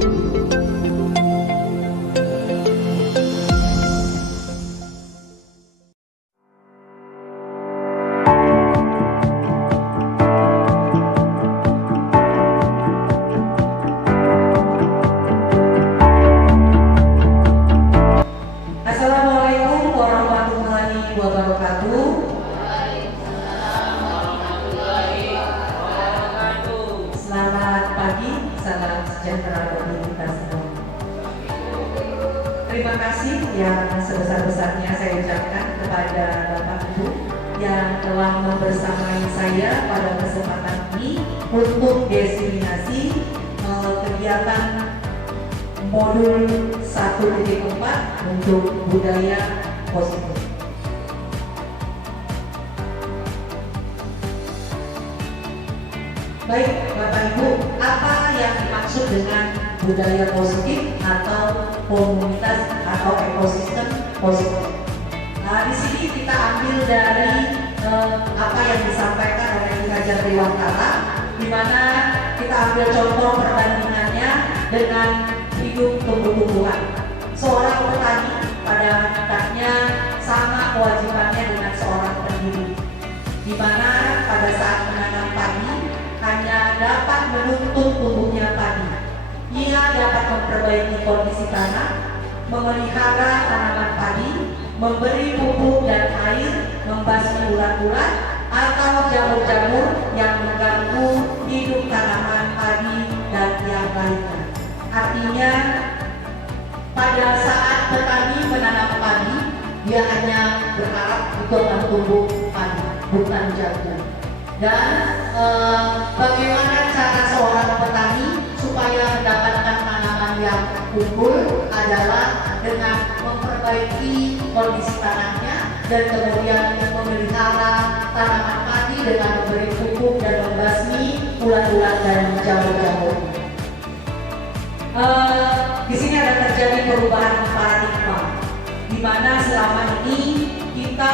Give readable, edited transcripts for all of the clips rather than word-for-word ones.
Assalamualaikum warahmatullahi wabarakatuh. Selamat pagi, salam sejahtera bagi kita semua. Terima kasih yang sebesar-besarnya saya ucapkan kepada Bapak Ibu yang telah membersamai saya pada kesempatan ini untuk diseminasi kegiatan modul 1.4 untuk budaya positif. Baik Bapak Ibu, apa yang dimaksud dengan budaya positif atau komunitas atau ekosistem positif? Nah, di sini kita ambil dari apa yang disampaikan oleh Ki Hajar Dewantara, di mana kita ambil contoh perbandingannya dengan hidup tumbuh-tumbuhan. Seorang petani pada hakikatnya sama kewajibannya dengan seorang pendiri, di mana pada saat menanam padi hanya dapat menuntut tumbuhnya padi. Ia dapat memperbaiki kondisi tanah, memelihara tanaman padi, memberi pupuk dan air, membasmi ulat-ulat atau jamur-jamur yang mengganggu hidup tanaman padi dan yang lainnya. Artinya pada saat petani menanam padi, dia hanya berharap itu akan tumbuh padi, bukan jagung. Dan bagaimana cara seorang petani supaya mendapatkan tanaman yang unggul adalah dengan memperbaiki kondisi tanahnya dan kemudian memelihara tanaman padi dengan memberi pupuk dan membasmi ulat-ulat dan jamur-jamur. Di sini ada terjadi perubahan paradigma, di mana selama ini kita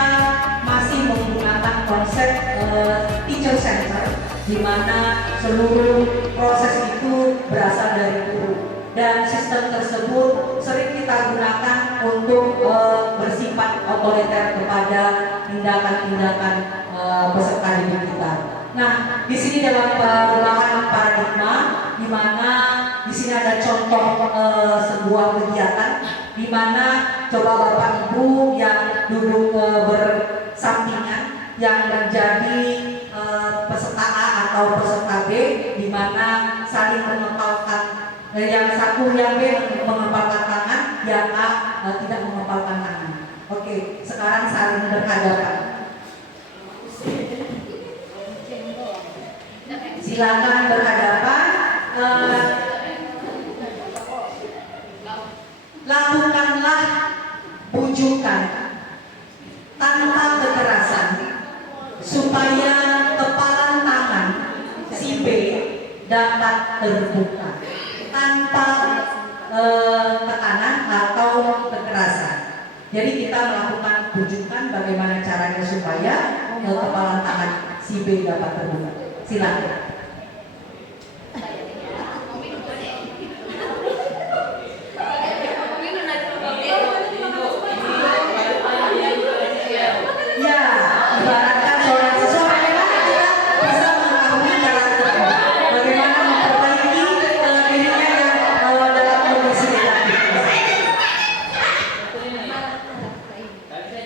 masih menggunakan konsep teacher center, di mana seluruh proses itu berasal dari guru, dan sistem tersebut sering kita gunakan untuk bersifat otoriter kepada tindakan-tindakan peserta didik kita. Nah, di sini dalam perubahan paradigma, di mana di sini ada contoh sebuah kegiatan di mana coba Bapak Ibu yang duduk bersampingan yang menjadi peserta A atau peserta B, di mana saling mengepalkan, yang satu yang B mengepalkan tangan, yang A tidak mengepalkan tangan. Oke, sekarang saling berhadapan. Silakan berhadapan. Lakukanlah bujukan tanpa kekerasan supaya kepalan tangan si B dapat terbuka tanpa tekanan atau kekerasan. Jadi kita melakukan bujukan bagaimana caranya supaya kepalan tangan si B dapat terbuka. Silakan.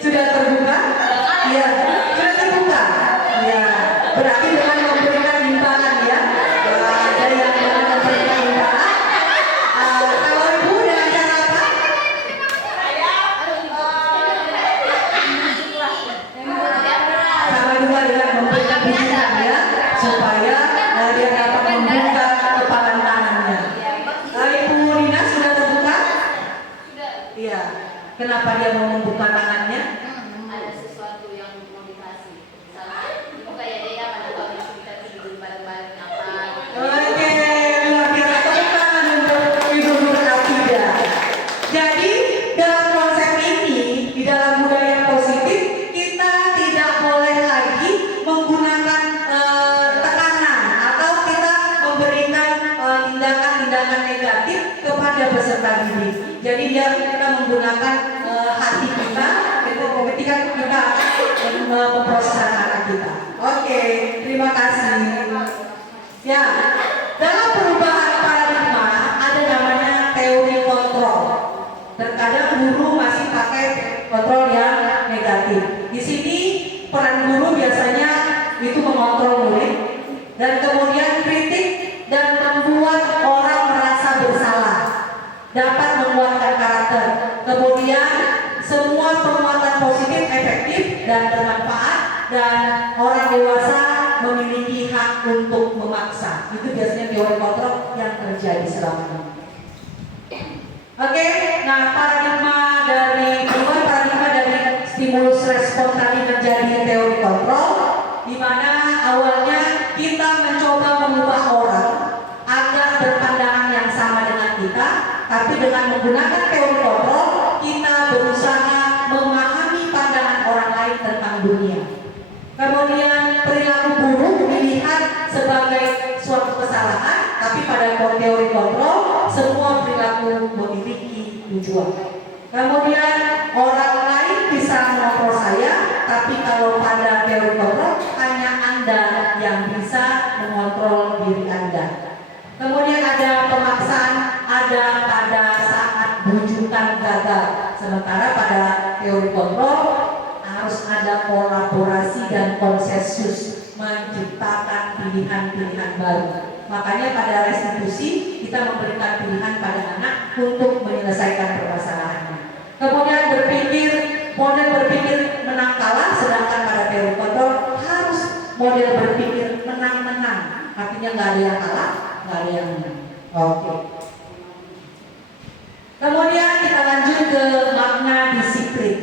Sudah terbuka? Iya, sudah terbuka. Iya, berarti dengan memberikan imbalan ya. Ada yang dengan memberikan imbalan. Kalau ibu dengan cara apa? Sama juga dengan memberikan bujukan ya, supaya dia dapat membuka kepalan tangannya. Ibu Rina sudah terbuka? Iya. Kenapa dia mau membuka tangannya? Ada sesuatu yang motivasi. Misalnya, ibu kayak dia pada tahun itu kita tidur bareng-bareng apa? Oke, luar biasa, tepuk tangan untuk Ibu Nurhafida. Jadi dalam konsep ini, di dalam budaya positif, kita tidak boleh lagi menggunakan tekanan atau kita memberikan tindakan-tindakan negatif kepada peserta didik. Jadi kita menggunakan hati kita ketika kita memproses anak kita. Oke, terima kasih. Ya, dalam perubahan paradigma ada namanya teori kontrol. Terkadang guru masih pakai kontrol yang negatif. Di sini peran guru biasanya itu mengontrol murid dan kemudian kritik dan membuat orang merasa bersalah, dapat menguatkan karakter. Kemudian semua penguatan positif efektif dan bermanfaat dan orang dewasa memiliki hak untuk memaksa. Itu biasanya teori kontrol yang terjadi selama ini. Oke, nah paradigma dari stimulus respon tadi menjadi teori kontrol, di mana awalnya kita mencoba mengubah orang agar berpandangan yang sama dengan kita, tapi dengan menggunakan teori kontrol kita berusaha memahami pandangan orang lain tentang dunia. Kemudian perilaku buruk dilihat sebagai suatu kesalahan, tapi pada teori kontrol semua perilaku memiliki tujuan. Kemudian orang lain bisa mengontrol saya, tapi kalau pada teori kontrol hanya Anda yang bisa mengontrol diri Anda. Kemudian ada pemaksaan, ada pada saat bujukan gagal. Sementara pada teori kontrol harus ada kolaborasi dan konsensus menciptakan pilihan-pilihan baru. Makanya pada restitusi kita memberikan pilihan pada anak untuk menyelesaikan permasalahannya. Kemudian model berpikir menang kalah, sedangkan pada teori kontrol harus model berpikir menang-menang. Artinya nggak ada yang kalah, nggak ada yang menang. Oke. Kemudian kita lanjut ke makna disiplin.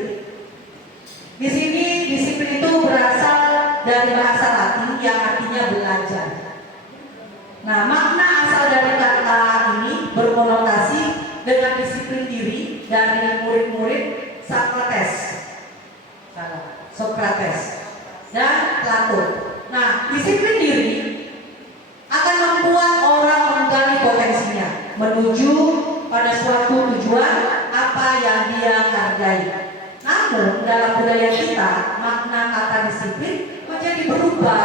Di sini disiplin itu berasal dari bahasa Latin yang artinya belajar. Nah, makna asal dari kata ini berkonotasi dengan disiplin diri dari murid-murid Sokrates dan Plato. Nah, disiplin diri akan membuat orang menggali potensinya menuju pada suatu tujuan apa yang dia hargai. Namun dalam budaya kita makna kata disiplin menjadi berubah,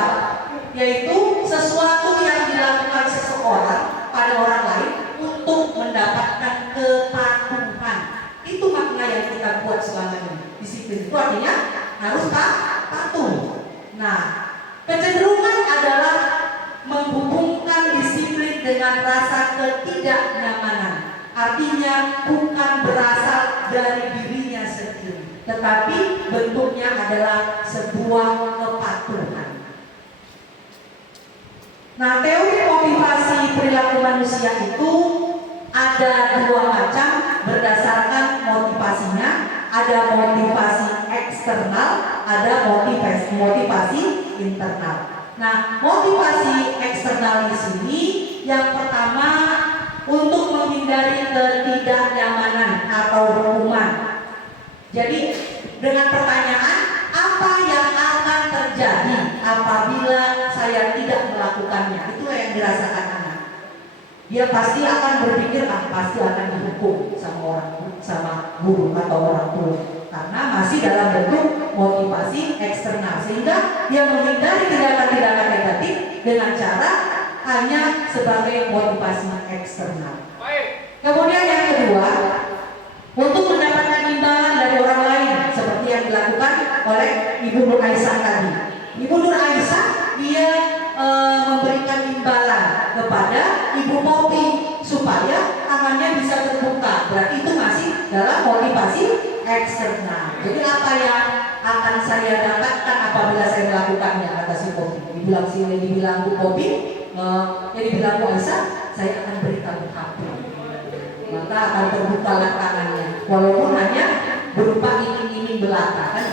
yaitu sesuatu yang dilakukan seseorang pada orang lain untuk mendapatkan kepatuhan. Itu makna yang kita buat selama ini. Disiplin itu artinya harus patuh. Nah, kecenderungan adalah menghubungkan disiplin dengan rasa ketidaknyamanan. Artinya bukan berasal dari dirinya sendiri, tetapi bentuknya adalah sebuah kepatuhan. Nah, teori motivasi perilaku manusia itu ada dua macam berdasarkan motivasinya. Ada motivasi eksternal, ada motivasi internal. Nah, motivasi eksternal di sini yang pertama untuk menghindari ketidaknyamanan atau hukuman. Jadi dengan pertanyaan, apa yang akan terjadi apabila saya tidak melakukannya? Itulah yang dirasakan anak. Dia pasti akan berpikir, pasti akan dihukum sama guru atau orang tua, karena masih dalam bentuk motivasi eksternal, sehingga dia menghindari tindakan-tindakan negatif dengan cara hanya sebagai motivasi eksternal. Kemudian yang kedua, untuk mendapatkan imbalan dari orang lain seperti yang dilakukan oleh Ibu Nur Aisyah tadi. Ibu Nur Aisyah dia memberikan imbalan kepada Ibu Popi supaya tangannya bisa terbuka. Berarti itu masih dalam motivasi eksternal. Jadi apa yang akan saya dapatkan apabila saya melakukannya, kata si Popi. Dibilang Bu Popi, jadi bilang Bu Aisyah, saya akan berikan HP. Maka akan terbuka tangannya, walaupun hanya berupa iming-iming belaka, kan?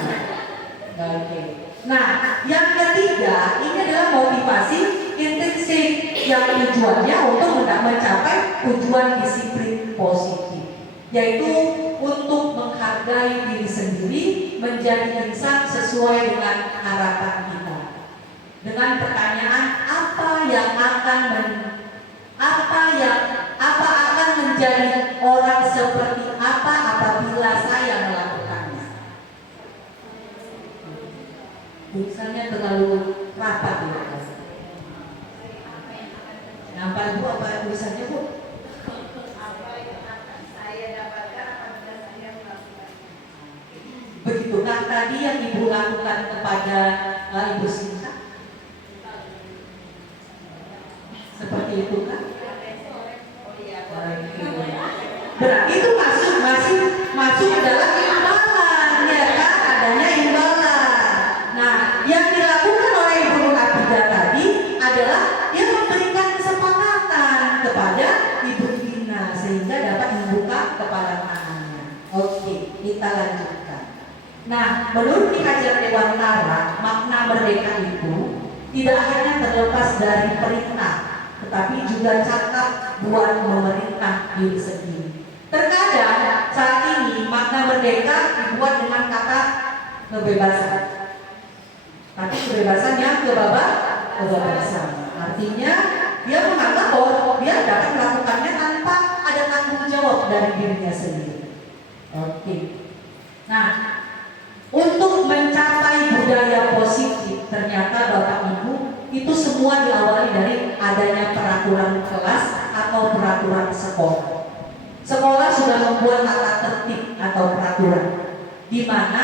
Oke. Nah, yang ketiga ini adalah motivasi intrinsik yang tujuannya untuk mencapai tujuan disiplin positif, yaitu untuk menghargai diri sendiri, menjadi insan sesuai dengan harapan kita. Dengan pertanyaan apa akan menjadi menjadi orang seperti apa apabila saya melakukannya? Tulisannya terlalu rapat ya. Nampak Bu apa tulisannya Bu? Begitukah tadi yang Ibu lakukan kepada Ibu Sinta? Seperti itu kan? Berarti itu masuk adalah imbalan, ya kan? Adanya imbalan. Nah, yang dilakukan oleh Ibu Nur Abidah tadi adalah dia memberikan kesepakatan kepada Ibu Gina sehingga dapat membuka kepala tangannya. Oke, kita lanjutkan. Nah, menurut Ki Hajar Dewantara, makna merdeka itu tidak hanya terlepas dari perintah, tetapi juga cakap buat memerintah diri sendiri. Terkadang saat ini makna merdeka dibuat dengan kata kebebasan, tapi kebebasan yang kebebasan. Artinya dia menganggap bahwa dia dapat melakukannya tanpa ada tanggung jawab dari dirinya sendiri. Oke. Nah, untuk mencapai budaya positif, ternyata Bapak Ibu, itu semua diawali dari adanya peraturan kelas atau peraturan sekolah. Sekolah sudah membuat tata tertib atau peraturan, di mana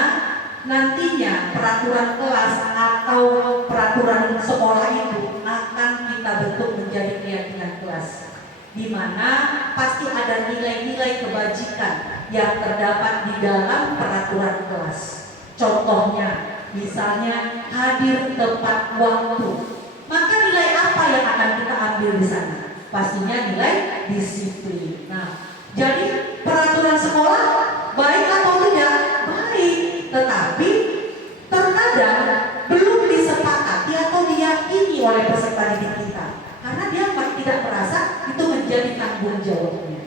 nantinya peraturan kelas atau peraturan sekolah itu akan kita bentuk menjadi keyakinan kelas, di mana pasti ada nilai-nilai kebajikan yang terdapat di dalam peraturan kelas. Contohnya, misalnya hadir tepat waktu. Maka nilai apa yang akan kita ambil di sana? Pastinya nilai disiplin. Nah, jadi peraturan sekolah baik atau tidak? Baik, tetapi terkadang belum disepakati atau diyakini oleh peserta didik kita, karena dia tidak merasa itu menjadi tanggung jawabnya.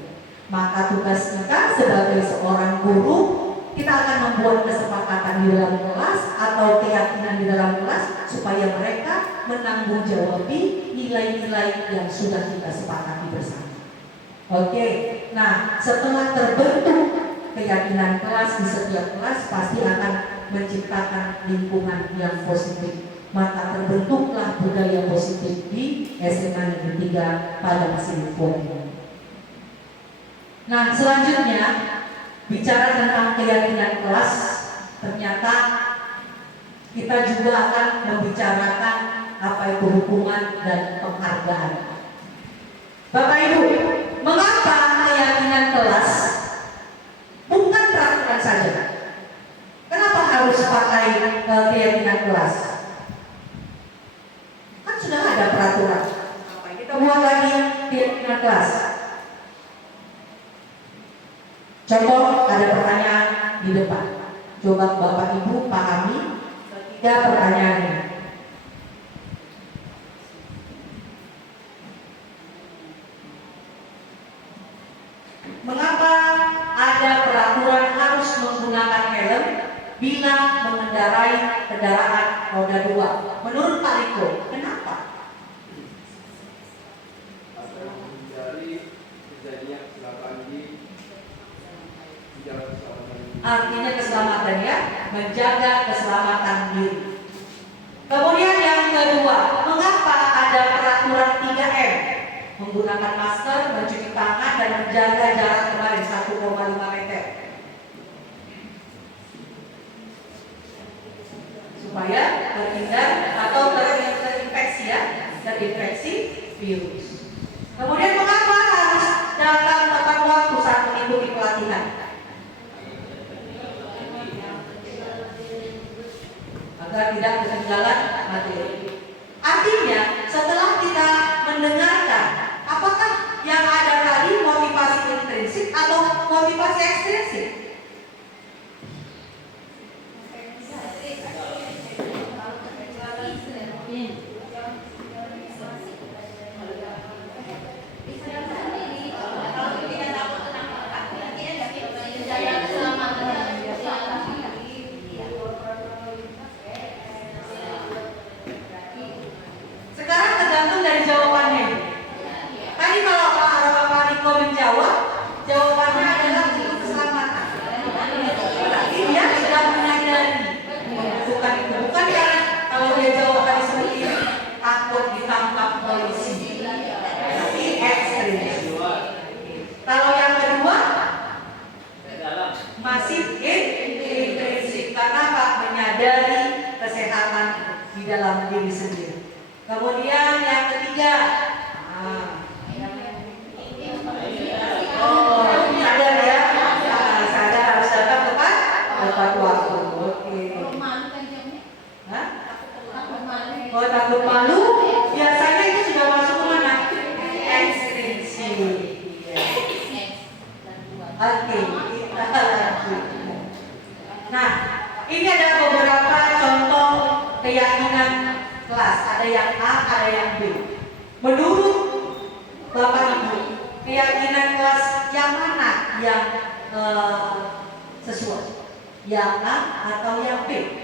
Maka tugas kita sebagai seorang guru, kita akan membuat kesepakatan di dalam kelas atau keyakinan di dalam kelas supaya mereka menanggung-jawabi nilai-nilai yang sudah kita sepakati bersama. Oke, nah setelah terbentuk keyakinan kelas di setiap kelas pasti akan menciptakan lingkungan yang positif. Maka terbentuklah budaya positif di SMA Negeri 3 pada musim ini. Nah, selanjutnya bicara tentang keyakinan kelas, ternyata kita juga akan membicarakan apa itu hukuman dan penghargaan. Bapak Ibu, mengapa keyakinan kelas bukan peraturan saja? Kenapa harus pakai keyakinan kelas? Kan sudah ada peraturan. Kita buat lagi keyakinan kelas. Contoh, ada pertanyaan di depan. Coba Bapak Ibu pahami ketiga pertanyaan ini. Mengapa ada peraturan harus menggunakan helm bila mengendarai kendaraan roda 2? Menurut Pak Riko, kenapa? Artinya keselamatan ya, menjaga keselamatan diri. Kemudian yang kedua, mengapa ada peraturan 3M? Menggunakan masker, mencuci tangan, dan menjaga jarak kemarin 1,5 meter. Supaya terhindar atau terinfeksi ya, terinfeksi virus. Kemudian mengapa harus datang tepat waktu saat mengikuti pelatihan? Agar tidak ketinggalan materi. Artinya setelah kita mendengarkan, apakah yang ada tadi motivasi intrinsik atau motivasi ekstrinsik? Sekarang tergantung dari jawabannya. Tadi kalau Pak Riko menjawab, Jawabannya adalah untuk keselamatan. Berarti dia sudah menyadari. Bukan itu, bukan karena kalau dia jawabannya seperti ini takut ditangkap polisi. Tapi ekstrim. Kalau yang kedua masih intrinsik karena apa? Menyadari kesehatan di dalam diri sendiri. Kemudian yang ketiga, sadar ya, sadar harus datang tepat waktu. Oke. Hah? Oh, takut malu, biasanya itu sudah masuk ke mana? Ekstrinsi. Oke, kita lanjut. Nah, ini ada beberapa contoh keyakinan kelas. Ada yang A, ada yang B. Menurut Bapak Ibu, keyakinan kelas yang mana yang sesuai? Yang A atau yang B?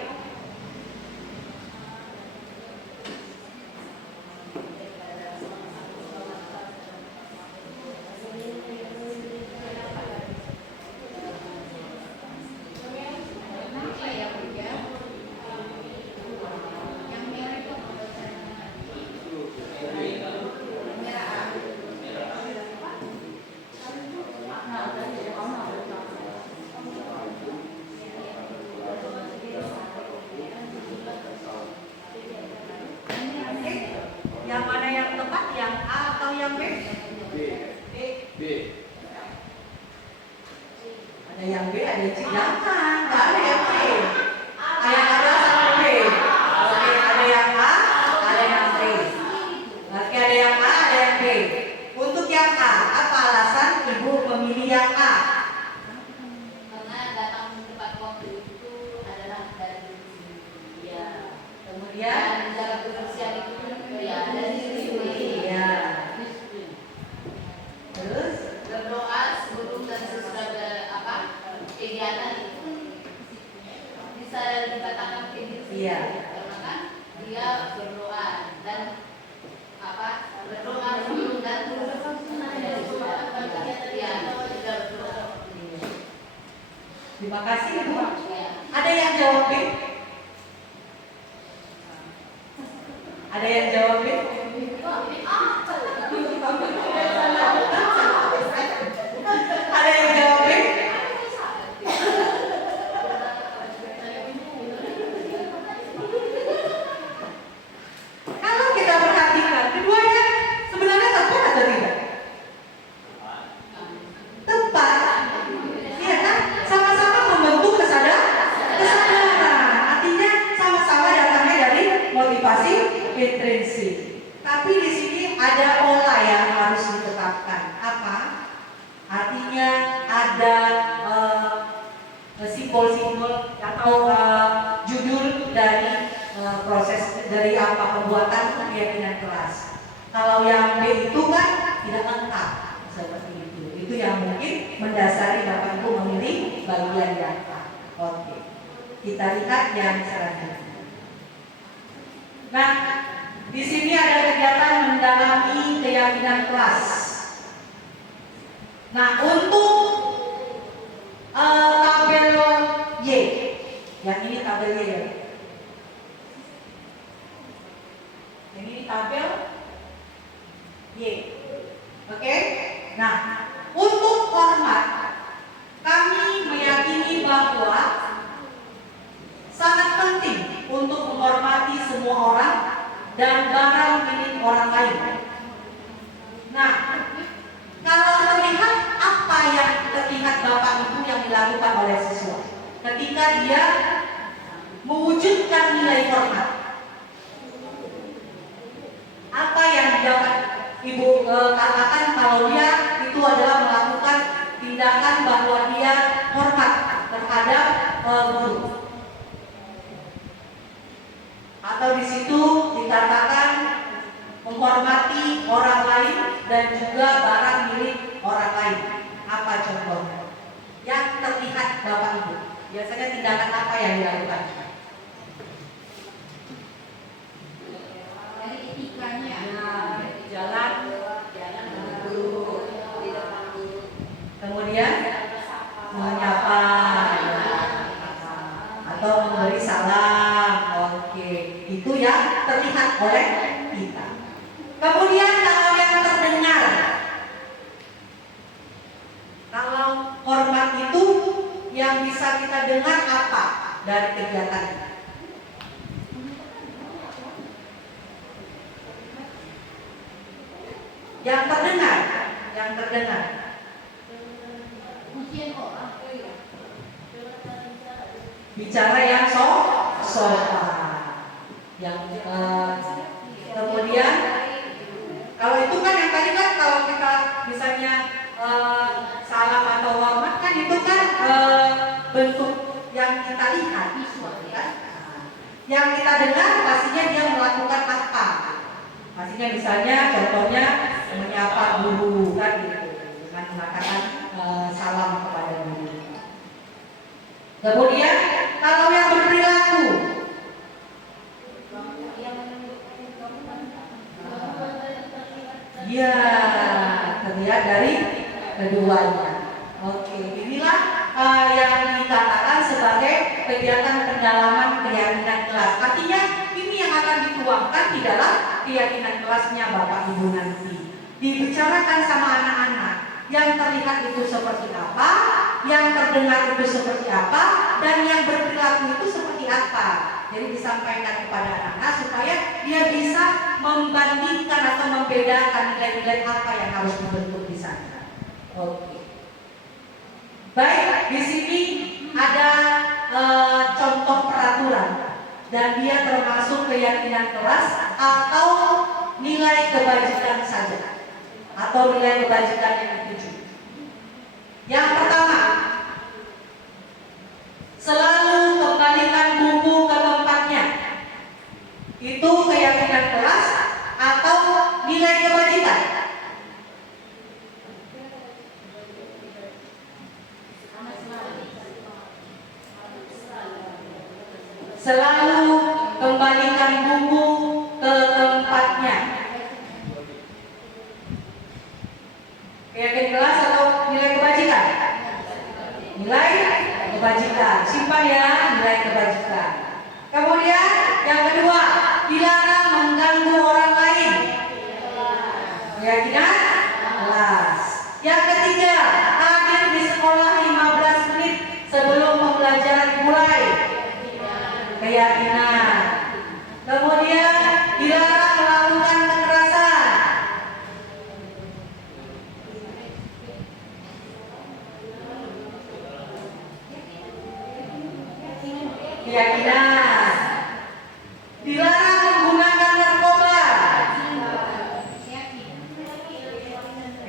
Yang mana yang tepat, yang A atau yang B? B. Ada yang B, ada yang C. Jangan, nggak ada yang B. Yang ada sama B. Oke, ada yang A, ada yang B. Oke, ada yang A, ada yang B. Untuk yang A, apa alasan Ibu memilih yang A? Karena datang tepat waktu itu adalah dari dia. Kemudian menjaga kebersihan itu ya dari diri. ya. Terus Berdoa sebelum dan sesudah kegiatan itu bisa dikatakan kegiatan. Iya. Karena kan dia berdoa dan berdoa sebelum dan sesudah kegiatan dia sudah berdoa. Terima kasih Ibu. Ya. Ada yang jawab B? Ada yang jawab B? Ada yang jawab B? Kalau kita perhatikan, keduanya sebenarnya tepat atau tidak? Tepat. Iya kan? Sama-sama membentuk kesadaran. Artinya sama-sama datangnya dari motivasi intrinsik. Tapi di sini ada pola yang harus ditetapkan. Apa? Artinya ada simbol-simbol atau judul dari proses dari apa pembuatan keyakinan kelas. Kalau yang B itu kan tidak lengkap seperti itu. Itu yang mungkin mendasari Bapak Ibu memilih bagian yang A. Oke. Kita lihat yang selanjutnya. Nah, di sini ada kegiatan mendalami keyakinan kelas. Nah, untuk tabel Y, yang ini tabel Y ya. Yang ini tabel Y. Oke? Nah, untuk hormat, kami meyakini bahwa sangat penting untuk menghormati semua orang dan barang milik orang lain. Nah, kalau terlihat apa yang terlihat Bapak Ibu yang dilakukan oleh siswa ketika dia mewujudkan nilai hormat, apa yang dapat Ibu katakan kalau dia itu adalah melakukan tindakan bahwa dia hormat terhadap guru? Atau di situ dikatakan menghormati orang lain dan juga barang milik orang lain. Apa contohnya? Yang terlihat Bapak Ibu, biasanya tindakan apa yang dilakukan? Dari etikanya. Jalan duduk. Kemudian menyapa atau memberi salam. Oke, itu yang terlihat oleh kita. Kemudian kalau yang terdengar, kalau hormat itu yang bisa kita dengar apa dari kegiatan ini? Yang terdengar, bicara yang sopan, yang kemudian kalau itu kan yang tadi kan kalau kita misalnya salam atau hormat kan itu kan bentuk yang kita lihat, kan? Yang kita dengar pastinya dia melakukan apa? Pastinya misalnya contohnya menyapa guru kan gitu dengan mengatakan salam kepada guru. Kemudian kalau yang berperilaku, ya terlihat dari keduanya. Oke, inilah yang dikatakan sebagai kegiatan pendalaman keyakinan kelas. Artinya ini yang akan dituangkan di dalam keyakinan kelasnya Bapak Ibu nanti. Dibicarakan sama anak-anak. Yang terlihat itu seperti apa, yang terdengar itu seperti apa, dan yang berperilaku itu seperti apa. Jadi disampaikan kepada anak-anak supaya dia bisa membandingkan atau membedakan nilai-nilai apa yang harus dibentuk di sana. Oke. Baik, di sini ada contoh peraturan dan dia termasuk keyakinan kelas atau nilai kebajikan saja atau nilai kebajikan yang dituju. Yang pertama, selalu kembalikan buku ke tempatnya. Itu keyakinan kelas atau nilai kebajikan? Selalu kembalikan buku ke tempatnya. Keyakinan kelas atau nilai kebajikan? Nilai kebajikan. Simpan ya, nilai kebajikan. Kemudian yang kedua, dilarang mengganggu orang lain. Keyakinan kelas. Yang ketiga, hadir di sekolah 15 menit sebelum pembelajaran dimulai. Keyakinan. Kemudian dilarang melakukan kekerasan. Keyakinan. Dilarang menggunakan narkoba.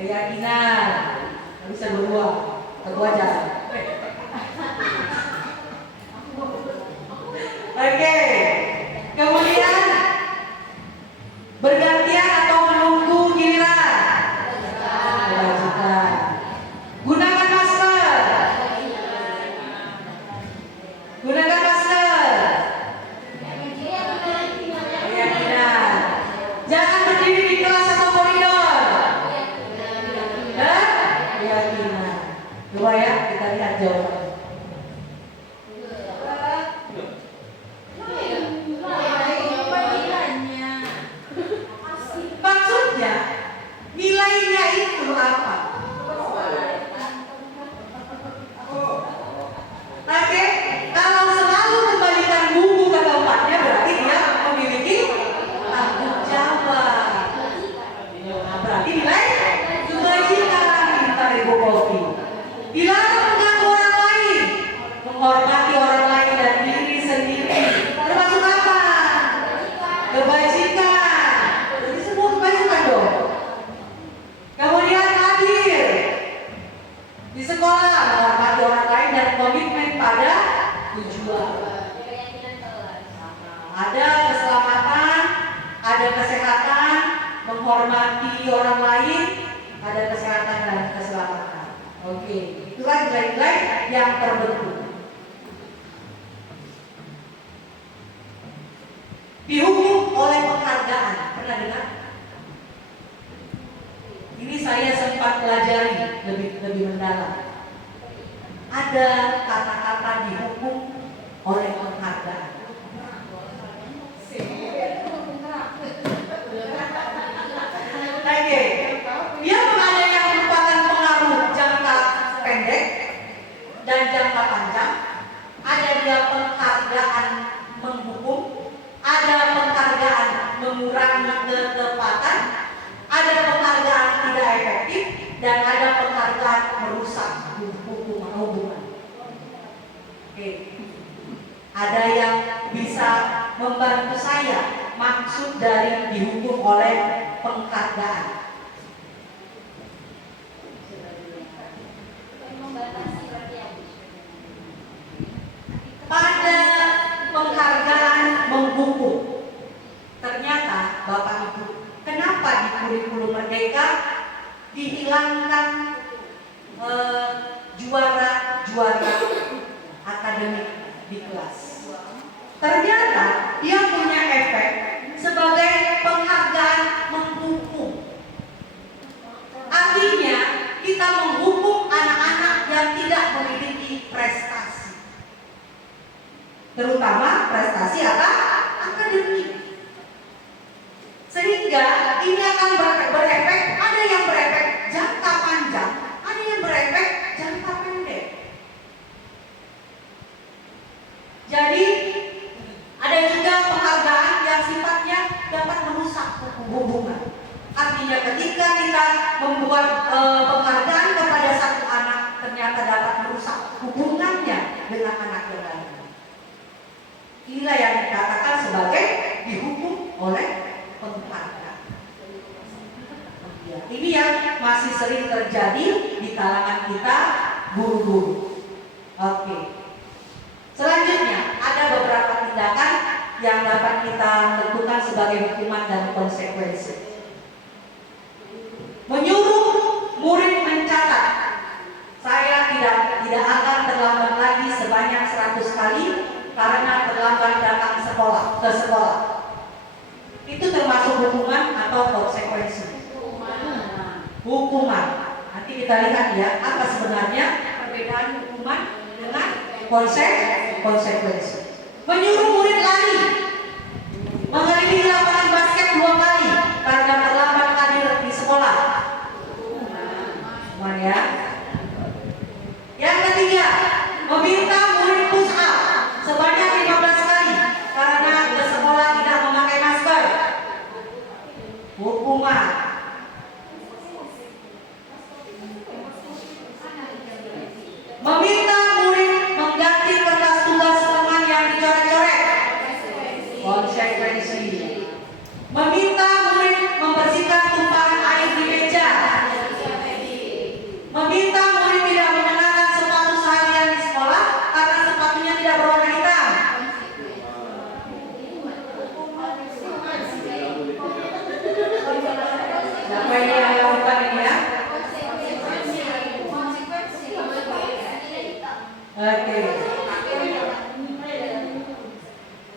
Keyakinan. Nggak bisa berdua, satu aja. Oke. Kemudian bergantian atau menunggu giliran. Kewajiban. Gunakan masker. Gunakan masker. Keyakinan. Jangan berdiri di kelas atau koridor. Keyakinan. Coba ya kita lihat jawaban. Maksudnya nilainya itu apa? Oke, kalau selalu kembalikan buku ke tempatnya berarti dia memiliki tanggung jawab. Nah, berarti nilai kebajikan kita Ibu Kopi. Dilarang mengganggu orang lain, menghormati orang lain dan diri sendiri. Termasuk apa? Kebajikan. Jadi semua kebajikan dong. Kemudian hadir di sekolah, menghormati orang lain dan komitmen pada tujuan. Ada keselamatan, ada kesehatan, menghormati orang lain, ada kesehatan dan keselamatan. Oke, itulah nilai-nilai yang terbentuk. Dihukum oleh penghargaan, pernah dengar? Ini saya sempat pelajari lebih mendalam. dalam. Ada kata-kata dihukum oleh penghargaan. Oke, yang ada yang merupakan pengaruh jangka pendek dan jangka panjang. Ada dia penghargaan menghukum, ada penghargaan mengurangi ketepatan, ada penghargaan tidak efektif, dan ada penghargaan merusak hubungan. Oke. Ada yang bisa membantu saya maksud dari dihukum oleh penghargaan. Pada penghargaan menghukum, ternyata Bapak Ibu, kenapa di kurikulum Merdeka dihilangkan juara-juara akademik di kelas? Ternyata dia punya efek sebagai penghargaan menghukum. Artinya kita menghukum anak-anak yang tidak memiliki prestasi, terutama prestasi akademik. Sehingga ini akan berefek, ada yang berefek jangka panjang, ada yang berefek jangka pendek. Jadi ada juga penghargaan yang sifatnya dapat merusak hubungan. Artinya ketika kita membuat penghargaan kepada satu anak, ternyata dapat merusak hubungannya dengan anak yang lain. Inilah yang dikatakan sebagai dihukum oleh penghargaan. Ini yang masih sering terjadi di kalangan kita guru-guru. Oke. Selanjutnya ada beberapa tindakan yang dapat kita tentukan sebagai hukuman dan konsekuensi. Menyuruh murid mencatat. Saya tidak akan terlambat lagi sebanyak 100 kali karena terlambat datang ke sekolah. Itu termasuk hukuman atau konsekuensi? Hukuman. Nanti kita lihat ya, apa sebenarnya perbedaan hukuman dengan konsekuensi. Menyuruh murid lari, mengelilingi lapangan basket 2 kali karena terlambat hadir di sekolah. Ya. Yang ketiga, meminta murid push up sebanyak 15 kali karena ke sekolah tidak memakai masker. Hukuman. Meminta murid mengganti kertas tugas teman yang dicoret-coret. Konsekuensi. Meminta murid membersihkan tumpahan air di meja. Meminta murid tidak mengenakan sepatu seharian di sekolah karena sepatunya tidak berwarna hitam. Siapa ini yang melakukan ini ya? Oke.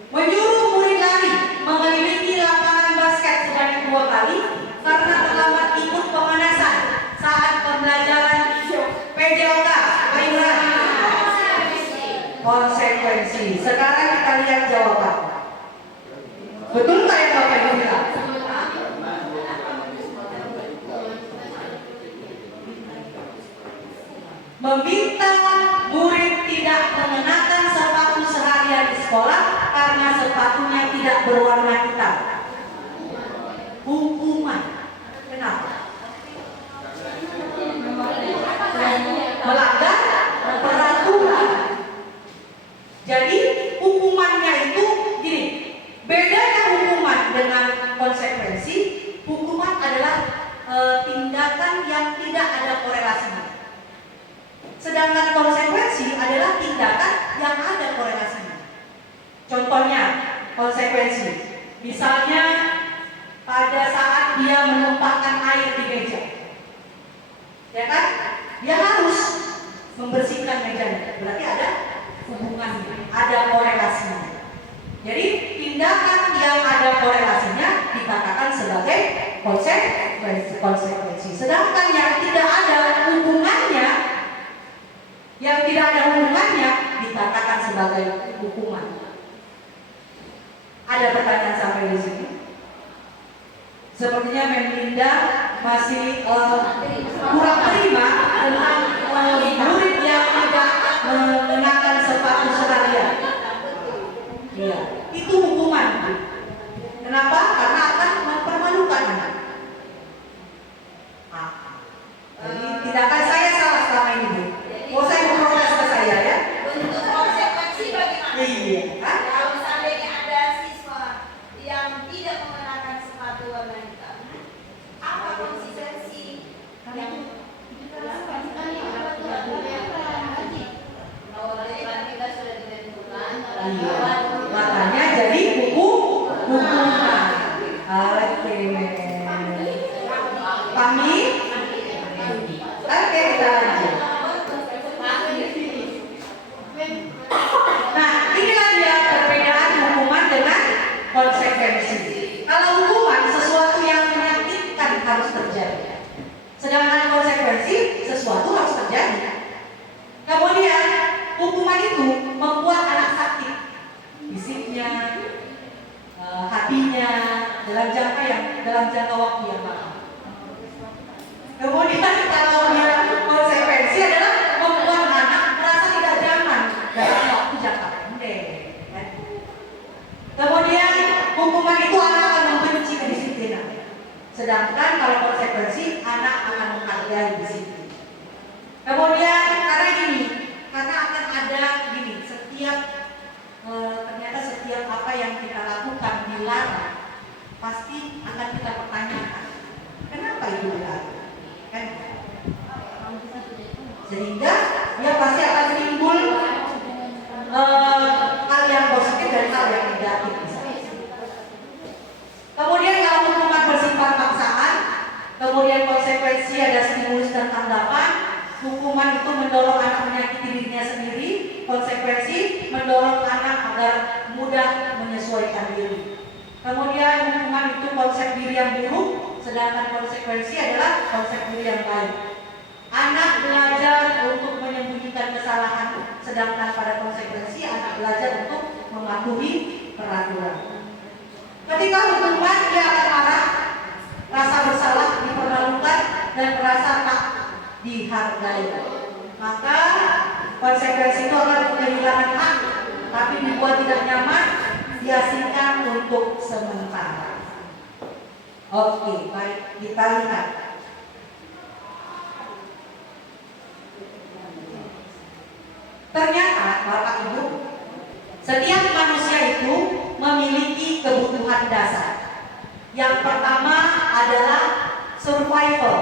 Menyuruh murid lari mengelilingi lapangan basket sebanyak 2 kali karena terlambat ikut pemanasan saat pembelajaran PJOK. Konsekuensi. Sekarang kita lihat jawaban. Betul nggak yang Bapak Ibu bilang? Meminta murid tidak mengenakan sepatu seharian di sekolah karena sepatunya tidak berwarna hitam. Hukuman. Kenapa? Melanggar peraturan. Jadi hukumannya itu gini. Bedanya hukuman dengan konsekuensi, hukuman adalah tindakan yang tidak ada korelasinya. Sedangkan konsekuensi adalah tindakan yang ada korelasinya. Contohnya, konsekuensi. Misalnya pada saat dia menumpahkan air di meja. Ya kan? Dia harus membersihkan mejanya. Berarti ada hubungannya, ada korelasinya. Jadi tindakan yang ada korelasinya dikatakan sebagai konsekuensi. Sedangkan yang tidak ada hubungannya sebagai hukuman. Ada pertanyaan sampai di sini? Sepertinya Melinda masih kurang terima tentang murid yang tidak mengenakan sepatu seharian. Iya, itu hukuman. Kenapa? Karena akan mempermalukan anak. Jadi tidak akan saya salah selama ini, Bu. Mau saya memprotes ke saya ya? Bentuk konsekuensi bagaimana? Iya. Kalau seandainya ada siswa yang tidak mengenakan sepatu warna hitam, apa konsekuensi yang kita sudah ditentukan. Iya. Makanya jadi hukuman. Oke. Pahami? Oke, kita lanjut. Nah, inilah dia perbedaan hukuman dengan konsekuensi. Kalau hukuman sesuatu yang menyakitkan harus terjadi, sedangkan konsekuensi sesuatu harus terjadi. Kemudian hukuman itu membuat anak sakit, fisiknya, hatinya, dalam jangka waktu yang lama. Kemudian kalau dia konsekuensi adalah membuat anak merasa tidak nyaman dalam waktu jangka pendek. Kemudian hukuman itu anak akan membenci kedisiplinan. Sedangkan kalau konsekuensi anak akan menghargai disiplin. Kemudian karena akan ada gini, ternyata setiap apa yang kita lakukan dilarang, pasti akan kita pertanyakan, kenapa itu dilarang? Kan? Sehingga dia pasti akan timbul hal yang positif dan hal yang negatif. Kemudian kalau hukuman bersifat paksaan, kemudian konsekuensi ada stimulus dan tanggapan. Hukuman itu mendorong anak menyakiti dirinya sendiri, konsekuensi mendorong anak agar mudah menyesuaikan diri. Kemudian hukuman itu konsep diri yang buruk, sedangkan konsekuensi adalah konsep diri yang baik. Anak belajar untuk menyembunyikan kesalahan, sedangkan pada konsekuensi anak belajar untuk mematuhi peraturan. Ketika hukuman dia akan marah, rasa bersalah, dipermalukan, dan merasa tak dihargai. Maka konsekuensi itu akan kehilangan hak, tapi dibuat tidak nyaman, diasingkan untuk sementara. Oke, baik, kita lihat. Ternyata Bapak Ibu, setiap manusia itu memiliki kebutuhan dasar. Yang pertama adalah survival.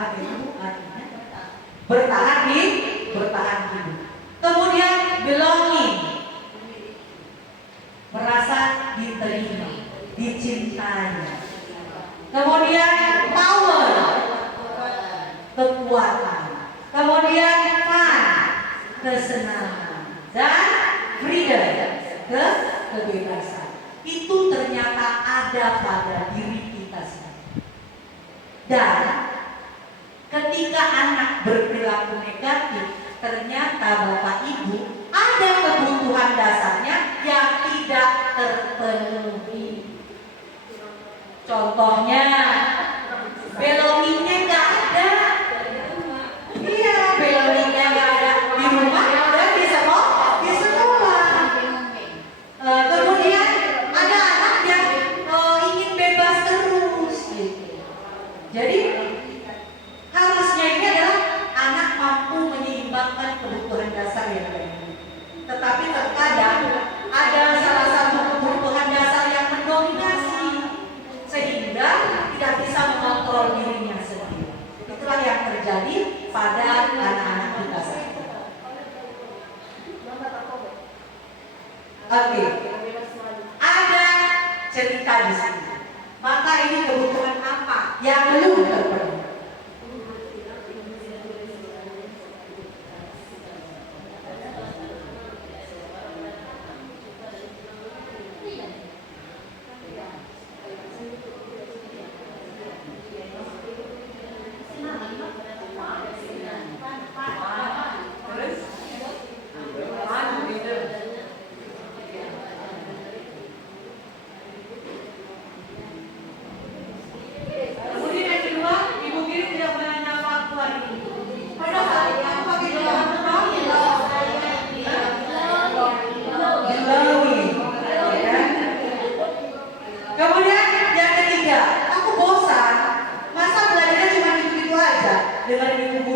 Apa itu artinya? Bertahan hidup. Kemudian belonging, merasa diterima, dicintai. Kemudian power, kekuatan. Kemudian fun, kesenangan. Dan freedom, kebebasan. Itu ternyata ada pada diri kita sendiri. Dan ketika anak berperilaku negatif, ternyata Bapak Ibu ada kebutuhan dasarnya yang tidak terpenuhi. Contohnya, belongingnya nggak ada. Iya, belongingnya nggak ada di rumah dan di sekolah. Kemudian ada anak yang ingin bebas terus. Gitu. Jadi harusnya ini adalah anak mampu menyeimbangkan kebutuhan dasar yang ada. Tetapi terkadang ada salah satu kebutuhan dasar yang mendominasi sehingga tidak bisa mengontrol dirinya sendiri. Itulah yang terjadi pada anak-anak kita sekarang. Oke, ada cerita di sini. Maka ini kebutuhan apa yang belum terpenuhi?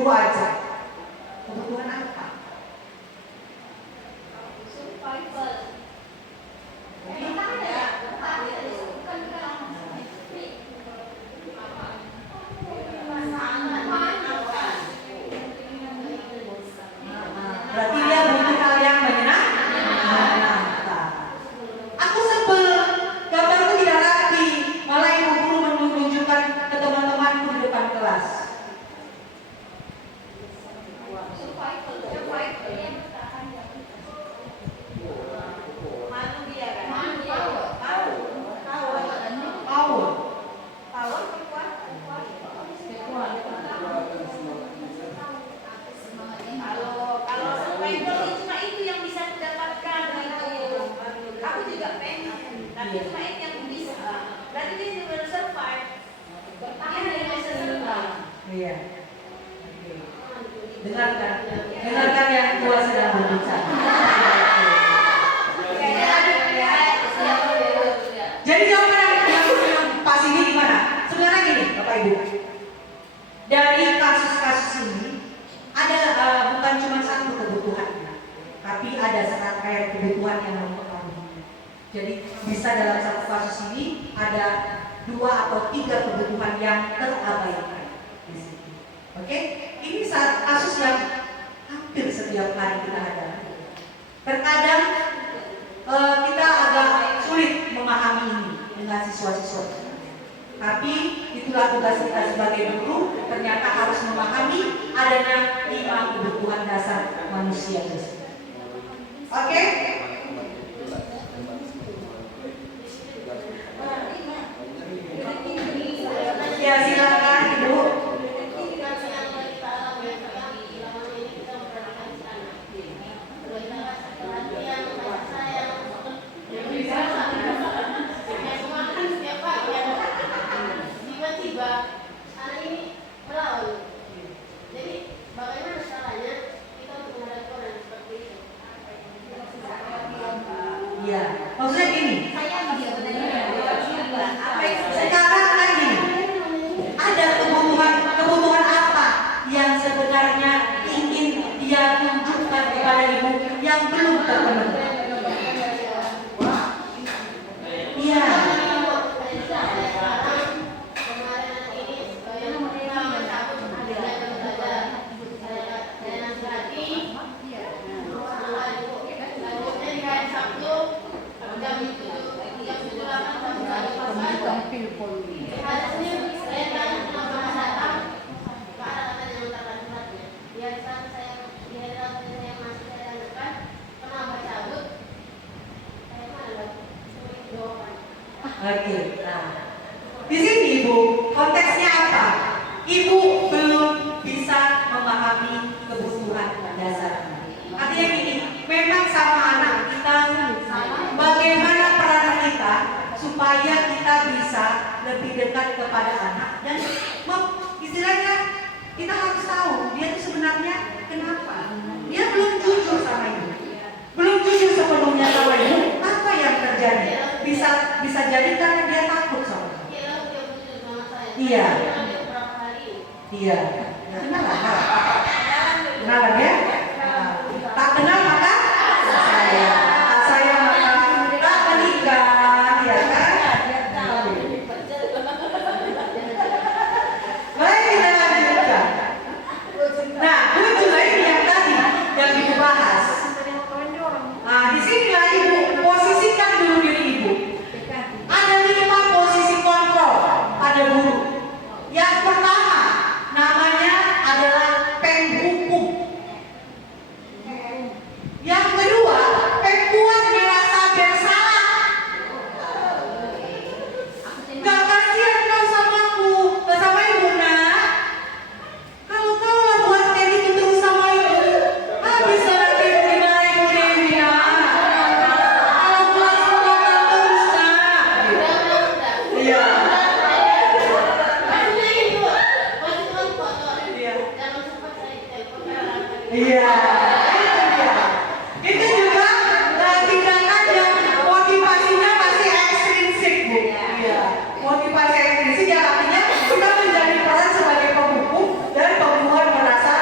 guru aja. Kebutuhan apa? Survival. Berarti dia butuh hal yang menyenangkan. Aku sebel, gambarku tidak rapi, malah ibu guru menunjukkan ke teman-temanku di depan kelas. Malu dia kan? Power. Power perempuan. Kalau survival cuma itu yang bisa aku dapatkan gitu. Aku juga pengen, tapi cuma itu yang aku bisa. Berarti dia juga harus survive. Dia hanya bisa survive. Iya. Dengarkan yang tua sedang berbicara. Jadi jawaban yang pas ini gimana? Sebenarnya gini, Bapak Ibu. Dari kasus-kasus ini ada bukan cuma satu kebutuhannya, tapi ada serangkaian kebutuhan yang mempengaruhi. Jadi bisa dalam satu kasus ini ada 2 atau 3 kebutuhan yang terabaikan di sini. Oke? Ini kasus yang hampir setiap hari kita hadapi. Terkadang kita agak sulit memahami ini dengan siswa-siswa. Tapi itulah tugas kita sebagai guru, ternyata harus memahami adanya 5 kebutuhan dasar manusia tersebut. Oke? Ya silakan Ibu. Tiba-tiba anak ini melawan. Jadi bagaimana caranya kita untuk menghadapi orang seperti itu? Iya, maksudnya gini. Sekarang kan gini, ada kebutuhan apa yang sebenarnya ingin dia tunjukkan kepada ibu yang belum terpenuhi? Iya. Oke, nah di sini Ibu, konteksnya apa? Ibu belum bisa memahami kebutuhan dasar. Artinya gini, memang sama anak kita, bagaimana peran kita supaya kita bisa lebih dekat kepada anak dan istilahnya kita harus tahu dia itu sebenarnya kenapa. Dia belum jujur sama ibu, belum jujur sepenuhnya sama ibu. Apa yang terjadi? Bisa jadi karena dia takut sama ibu. Iya. Iya. Kenalan ya? Tak kenal maka saya. Tak sayang maka tak menikah, ya kan? Baik, kita lanjutkan. Nah, lucu ini yang tadi yang ibu bahas. Nah, di sinilah ibu posisikan dulu diri ibu. Ada 5 posisi kontrol pada guru. Yang pertama namanya adalah penghukum. Yang kedua, pembuat merasa bersalah. Gak kasihan kau sama aku, sama ibu nak. Kalau kau lah buat kayak gitu terus sama ibu, habis nanti ibu dimarahin ibu Dewi nak. Kalau pulang sekolah terus nak. Iya. Iya. Itu juga tindakan yang motivasinya masih ekstrinsik, Bu. Iya. Motivasi ekstrinsik yang artinya kita menjadi peran sebagai penghukum dan pembuat merasa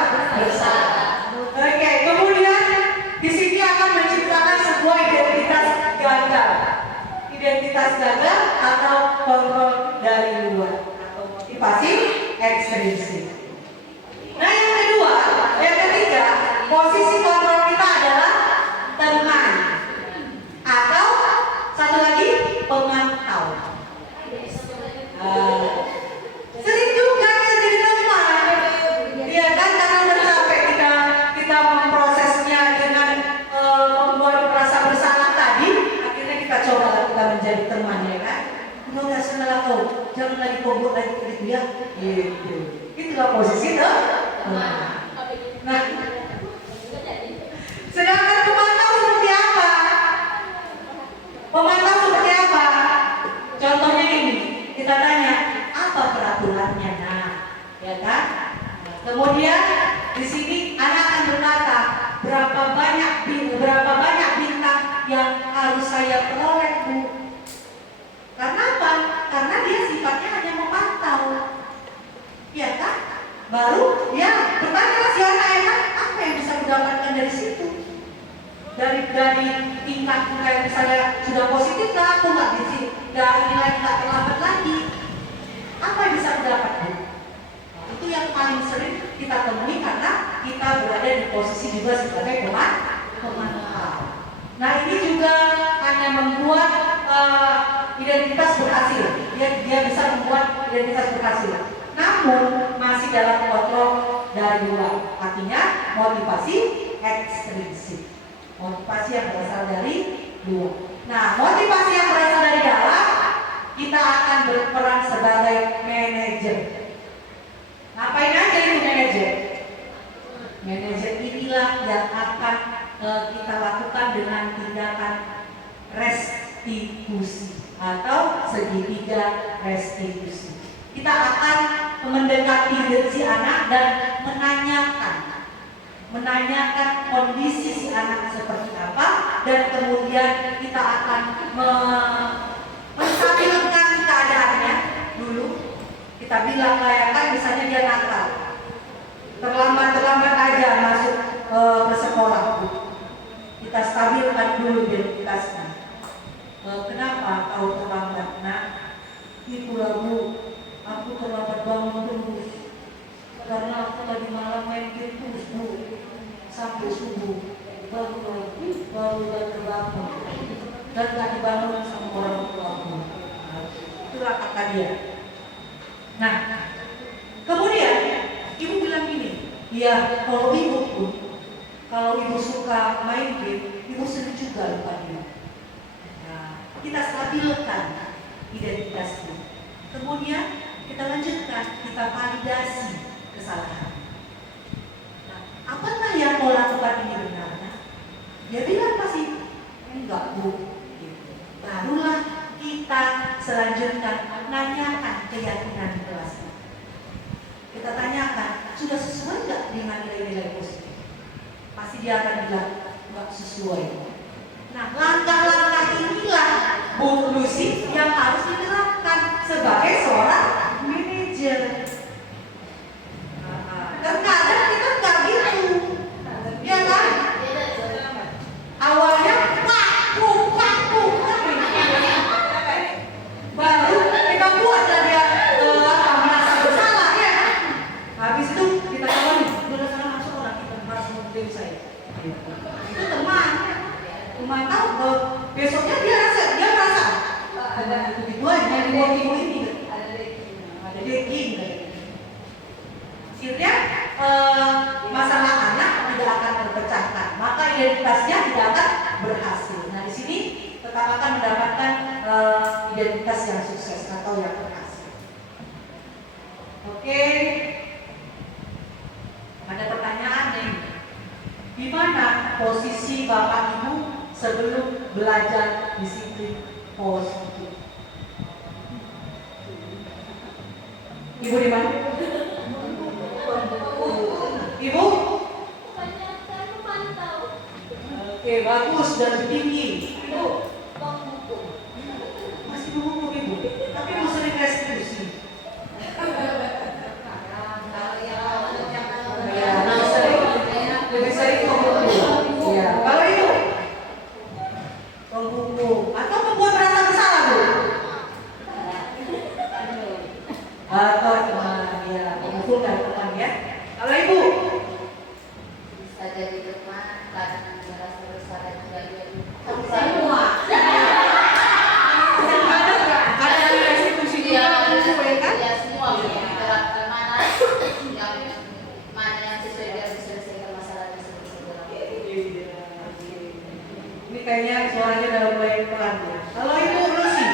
gitu ya, gitu. Itulah posisi teman. Nah, sedangkan pemantau seperti apa? Pemantau seperti apa? Contohnya ini, kita tanya apa peraturannya, nah, ya kan? Kemudian di sini anak akan berkata berapa banyak bintang yang harus saya peroleh, Bu? Karena apa? Karena dia sifatnya hanya memantau, ya kan? Baru ya bertanya si anak apa yang bisa kudapatkan dari situ? Dari tingkat kayak misalnya sudah positif lah, aku nggak bisa, nilai nggak terlambat lagi. Apa yang bisa kudapatkan? Itu yang paling sering kita temui karena kita berada di posisi juga sebagai pemantau. Nah ini juga hanya membuat identitas berhasil. Dia bisa membuat identitas berhasil. Namun masih dalam kontrol dari luar. Artinya motivasi ekstrinsik. Motivasi yang berasal dari luar. Nah, motivasi yang berasal dari dalam, kita akan berperan sebagai manajer. Ngapain aja itu manajer? Manajer inilah yang akan kita lakukan dengan tindakan restitusi atau segitiga restitusi. Kita akan mendekati si anak dan menanyakan kondisi si anak seperti apa, dan kemudian kita akan menstabilkan keadaannya dulu. Kita bilang layakan misalnya dia nakal, terlambat aja masuk ke sekolah, kita stabilkan dulu identitasnya. Kenapa kau terlambat, nak? Itulah, Bu, aku terlambat bangun terus karena aku tadi malam main game terus, Bu, sampai subuh baru terbangun dan gak dibangun sama orang tua aku. Itulah kata dia. Nah, kemudian ibu bilang gini, ya kalau ibu suka main game, ibu sendiri juga lupa dia. Nah, kita stabilkan identitasnya. Kemudian kita lanjutkan, kita validasi kesalahan. Nah, apakah yang kau lakukan ini benarnya? Dia bilang pasti enggak, Bu. Gitu. Barulah kita selanjutnya nanyakan keyakinan di kelasnya. Kita tanyakan, sudah sesuai nggak dengan nilai-nilai positif? Pasti dia akan bilang nggak sesuai. Nah, langkah-langkah inilah Bu Lucy yang harus diterapkan sebagai seorang manajer. Terkadang kita nggak gitu, ya kan? Awalnya paku, baru kita buat dia merasa bersalah, ya kan? Habis itu kita kawan, udah sana masuk orang kita merasa mengklaim saya. Itu teman tahu besoknya dia merasa begitu aja di ibu ini ada daging. Akhirnya masalah anak tidak akan terpecahkan, maka identitasnya tidak akan berhasil. Nah di sini tetap akan mendapatkan identitas yang sukses atau yang berhasil. Oke, ada pertanyaan nih. Di mana posisi Bapak Ibu sebelum belajar disiplin positif? Ibu di mana? Ibu? Kebanyakan memantau. Oke, bagus dan tinggi. Ibu? Menghukum. Masih menghukum Ibu, tapi Ibu sering restitusi. Lebih sering menghukum. Ya, kalau Ibu? Menghukum atau membuat merasa bersalah, Bu? Atau teman, ya, menghukum dan teman, ya. Kalau Ibu? Bisa jadi teman karena merasa bersalah juga dia. Semua. Ada restitusi juga, Bu, ya kan? Ya semua diterapkan mana yang sesuai dengan diselesaikan masalahnya segera. Ini kayaknya suaranya udah mulai pelan, Bu. Kalau Ibu Lucy?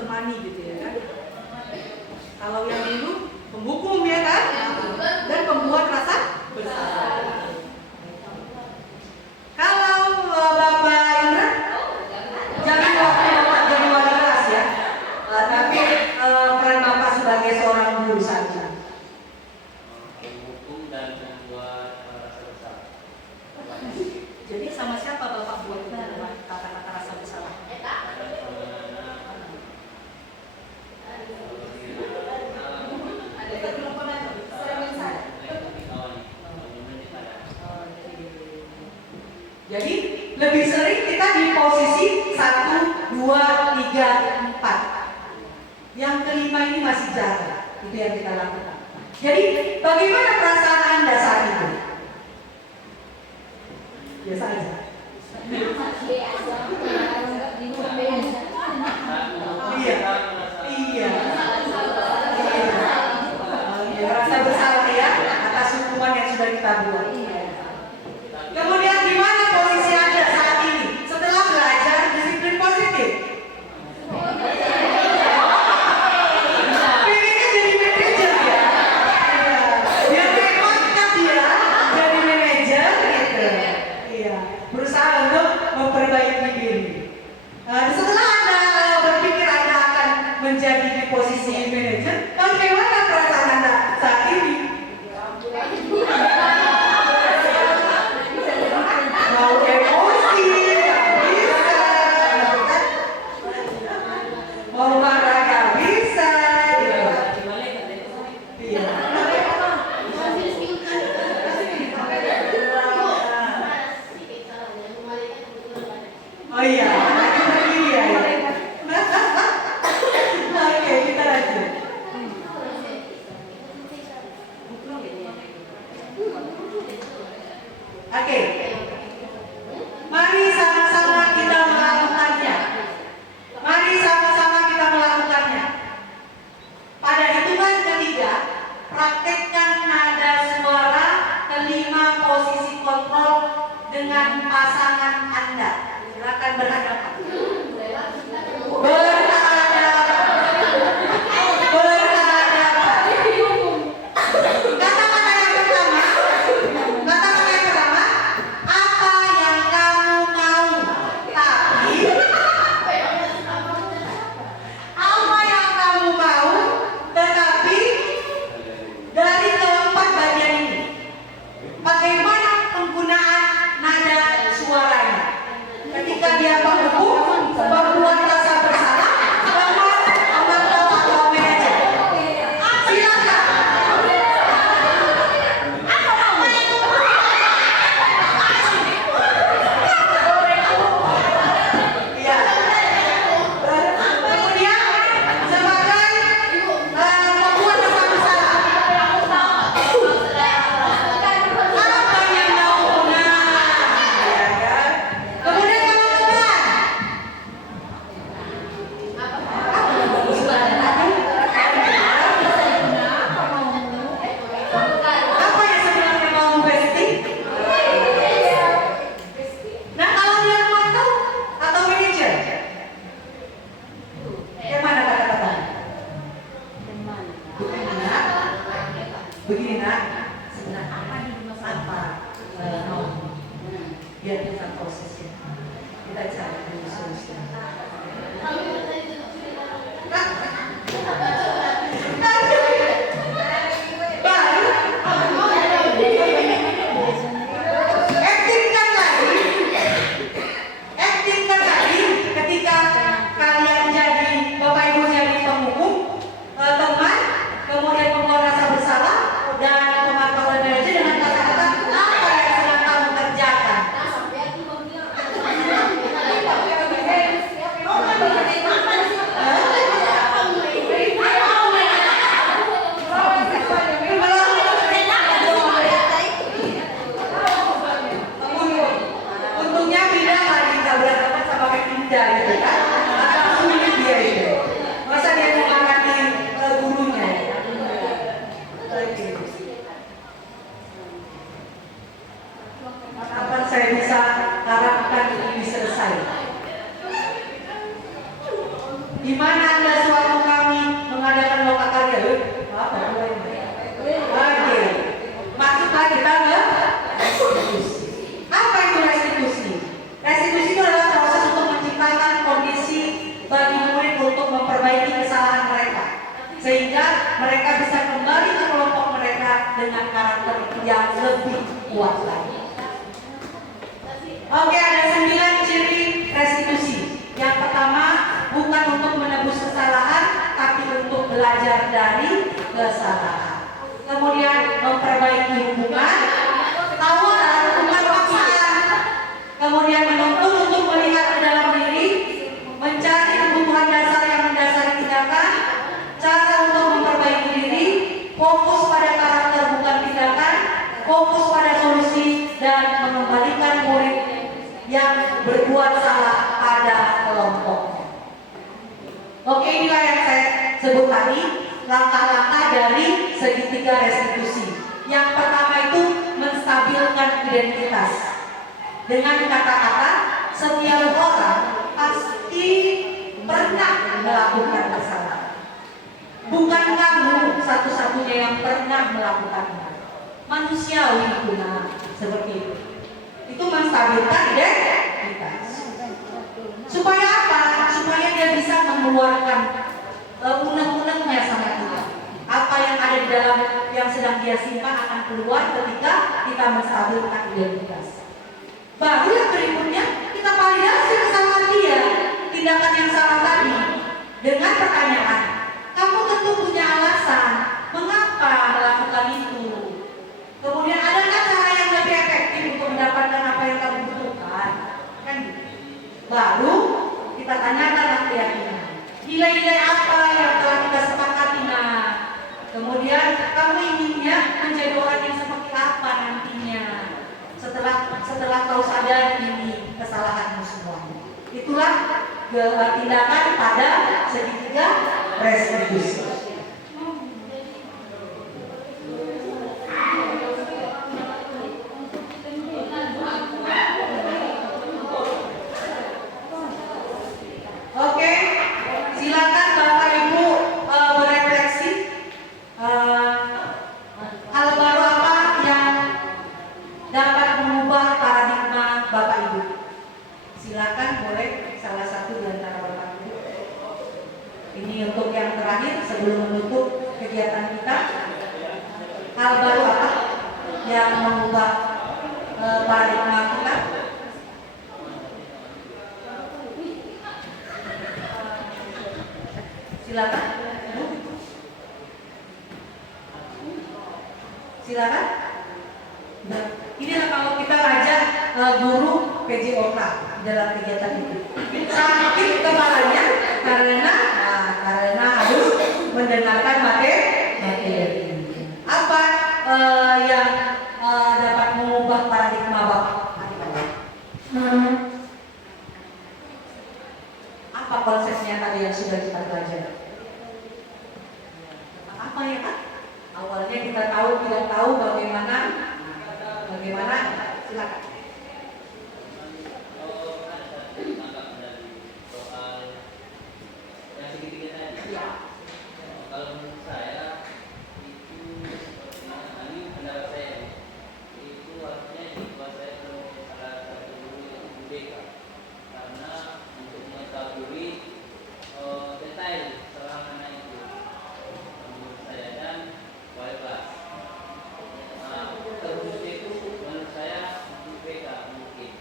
temani gitu ya kan. Kalau yang dulu penghukum ya kan, dan pembuat rasa bersalah. Kalau Bapak Indra, jangan waktu Bapak jadi wali kelas ya, tapi peran Bapak sebagai seorang guru saja. Menghukum dan membuat rasa bersalah. Jadi sama siapa Bapak buat kata-kata rasa bersalah? Jadi lebih sering kita di posisi 1, 2, 3, 4. Yang kelima ini masih jarang. Itu yang kita lakukan. Jadi bagaimana perasaan Anda saat itu? Biasa aja. Iya. Iya. Merasa bersalah ya atas hukuman yang sudah kita buat. Kemudian di mana posisi Anda saat ini setelah belajar disiplin positif? Pengennya jadi manajer ya? Dia memangkat dia jadi manajer gitu. Iya, berusaha untuk memperbaiki diri. Setelah Anda berpikir Anda akan menjadi di posisi manajer, bagaimana perasaan Anda saat ini? Mau emosi, nggak bisa, gitu kan? Mau marah nggak bisa, gitu. Iya. Oh iya, itu berdiri ya. Oke, kita lanjut. Oke. Mari sama-sama kita melakukannya. Mari sama-sama kita melakukannya. Pada hitungan ketiga, praktekkan nada suara kelima posisi kontrol dengan pasangan Anda. Silakan berhadapan. Berhadapan. Berhadapan. Kata-kata yang pertama. Kata-kata yang pertama. Apa yang kamu mau? Tapi apa yang kamu mau? Tetapi dari keempat bagian ini, bagaimana penggunaan nada suaranya? Ketika dia menghukum, membuat rasa bersalah, memantau atau manajer. Silakan. Iya. Kemudian sebagai membuat rasa bersalah. Apa yang mau benar? Ya kan? Kemudian yang melakukan. Apa yang sebenarnya mau Besti? Nah kalau dia memantau atau manajer? Yang mana kata-kata? Begini nak, sebenarnya apa di rumah apa mau? Biar kita prosesnya, kita cari dulu solusinya. Baru actingkan lagi ketika kalian jadi Bapak Ibu jadi penghukum, teman, kemudian membuat rasa bersalah dan pemantauan manajer dengan kata-kata apa yang sedang kamu kerjakan. Untungnya pindah lagi nggak berhadapan sama kayak pindah gitu kan? Agak sulit dia itu. Masa dia memarahi gurunya? Oke. Kapan saya bisa harapkan ini selesai? Di mana Anda yang lebih kuat lagi. Oke, ada 9 ciri restitusi. Yang pertama, bukan untuk menebus kesalahan, tapi untuk belajar dari kesalahan. Kemudian memperbaiki hubungan, tawaran bukan paksaan. Kemudian menuntut untuk melihat ke dalam diri, mencari kebutuhan dasar yang mendasari tindakan, cara untuk memperbaiki diri, fokus pada karakter bukan tindakan, fokus pada solusi, dan mengembalikan murid yang berbuat salah pada kelompoknya. Oke, inilah yang saya sebut tadi, langkah-langkah dari segitiga restitusi. Yang pertama itu menstabilkan identitas. Dengan kata-kata, setiap orang pasti pernah melakukan kesalahan. Bukan kamu satu-satunya yang pernah melakukannya. Manusiawi itu seperti itu. Itu menstabilkan identitas. Supaya apa? Supaya dia bisa mengeluarkan unek-uneknya sama kita. Apa yang ada di dalam yang sedang dia simpan akan keluar ketika kita menstabilkan identitas. Baru yang berikutnya kita validasi kesalahan dia, tindakan yang salah tadi dengan pertanyaan. Kamu tentu punya alasan mengapa melakukan itu. Kemudian adakah cara yang lebih efektif untuk mendapatkan apa yang kamu butuhkan? Kan gitu. Baru kita tanyakanlah keyakinan. Nilai-nilai apa yang telah kita sepakati nah. Kemudian kamu inginnya menjadi orang yang seperti apa nantinya setelah kau sadar ini kesalahanmu semuanya. Itulah tindakan pada segitiga restitusi. Oke, silakan Bapak Ibu berefleksi. Hal baru apa yang dapat mengubah paradigma Bapak Ibu? Silakan boleh salah satu di antara Bapak Ibu. Ini untuk yang terakhir sebelum menutup kegiatan kita. Hal baru apa yang mengubah paradigma kita? Silakan. Silakan. Nah, inilah kalau kita ngajak guru PJOK dalam kegiatan itu. Sakit kepalanya karena harus mendengarkan materi. Apa yang dapat mengubah paradigma Bapak? Apa konsepnya tadi yang sudah kita pelajari? Apa ya Pak? Awalnya kita tidak tahu bagaimana silakan. Kalau menurut saya itu sepertinya ini pendapat saya itu artinya dikuasai oleh salah satu guru yang BK karena untuk mengetahui detail selama itu menurut saya dan kualitas. Terus itu menurut saya untuk BK mungkin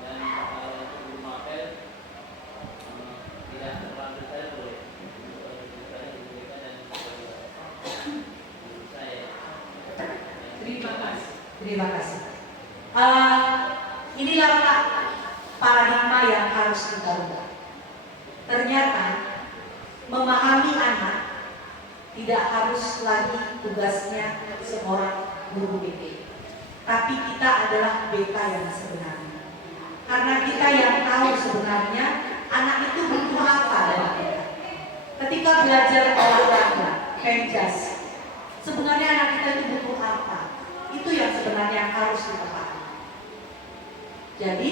dan kalau untuk guru mapel tidak terlalu detail boleh. Terima kasih. Inilah paradigma yang harus kita ubah. Ternyata memahami anak tidak harus lagi tugasnya seorang guru BK, tapi kita adalah BK yang sebenarnya. Karena kita yang tahu sebenarnya anak itu butuh apa dari kita. Ketika belajar olahraga, penjas, sebenarnya anak kita itu butuh apa? Itu yang sebenarnya harus kita pahami. Jadi,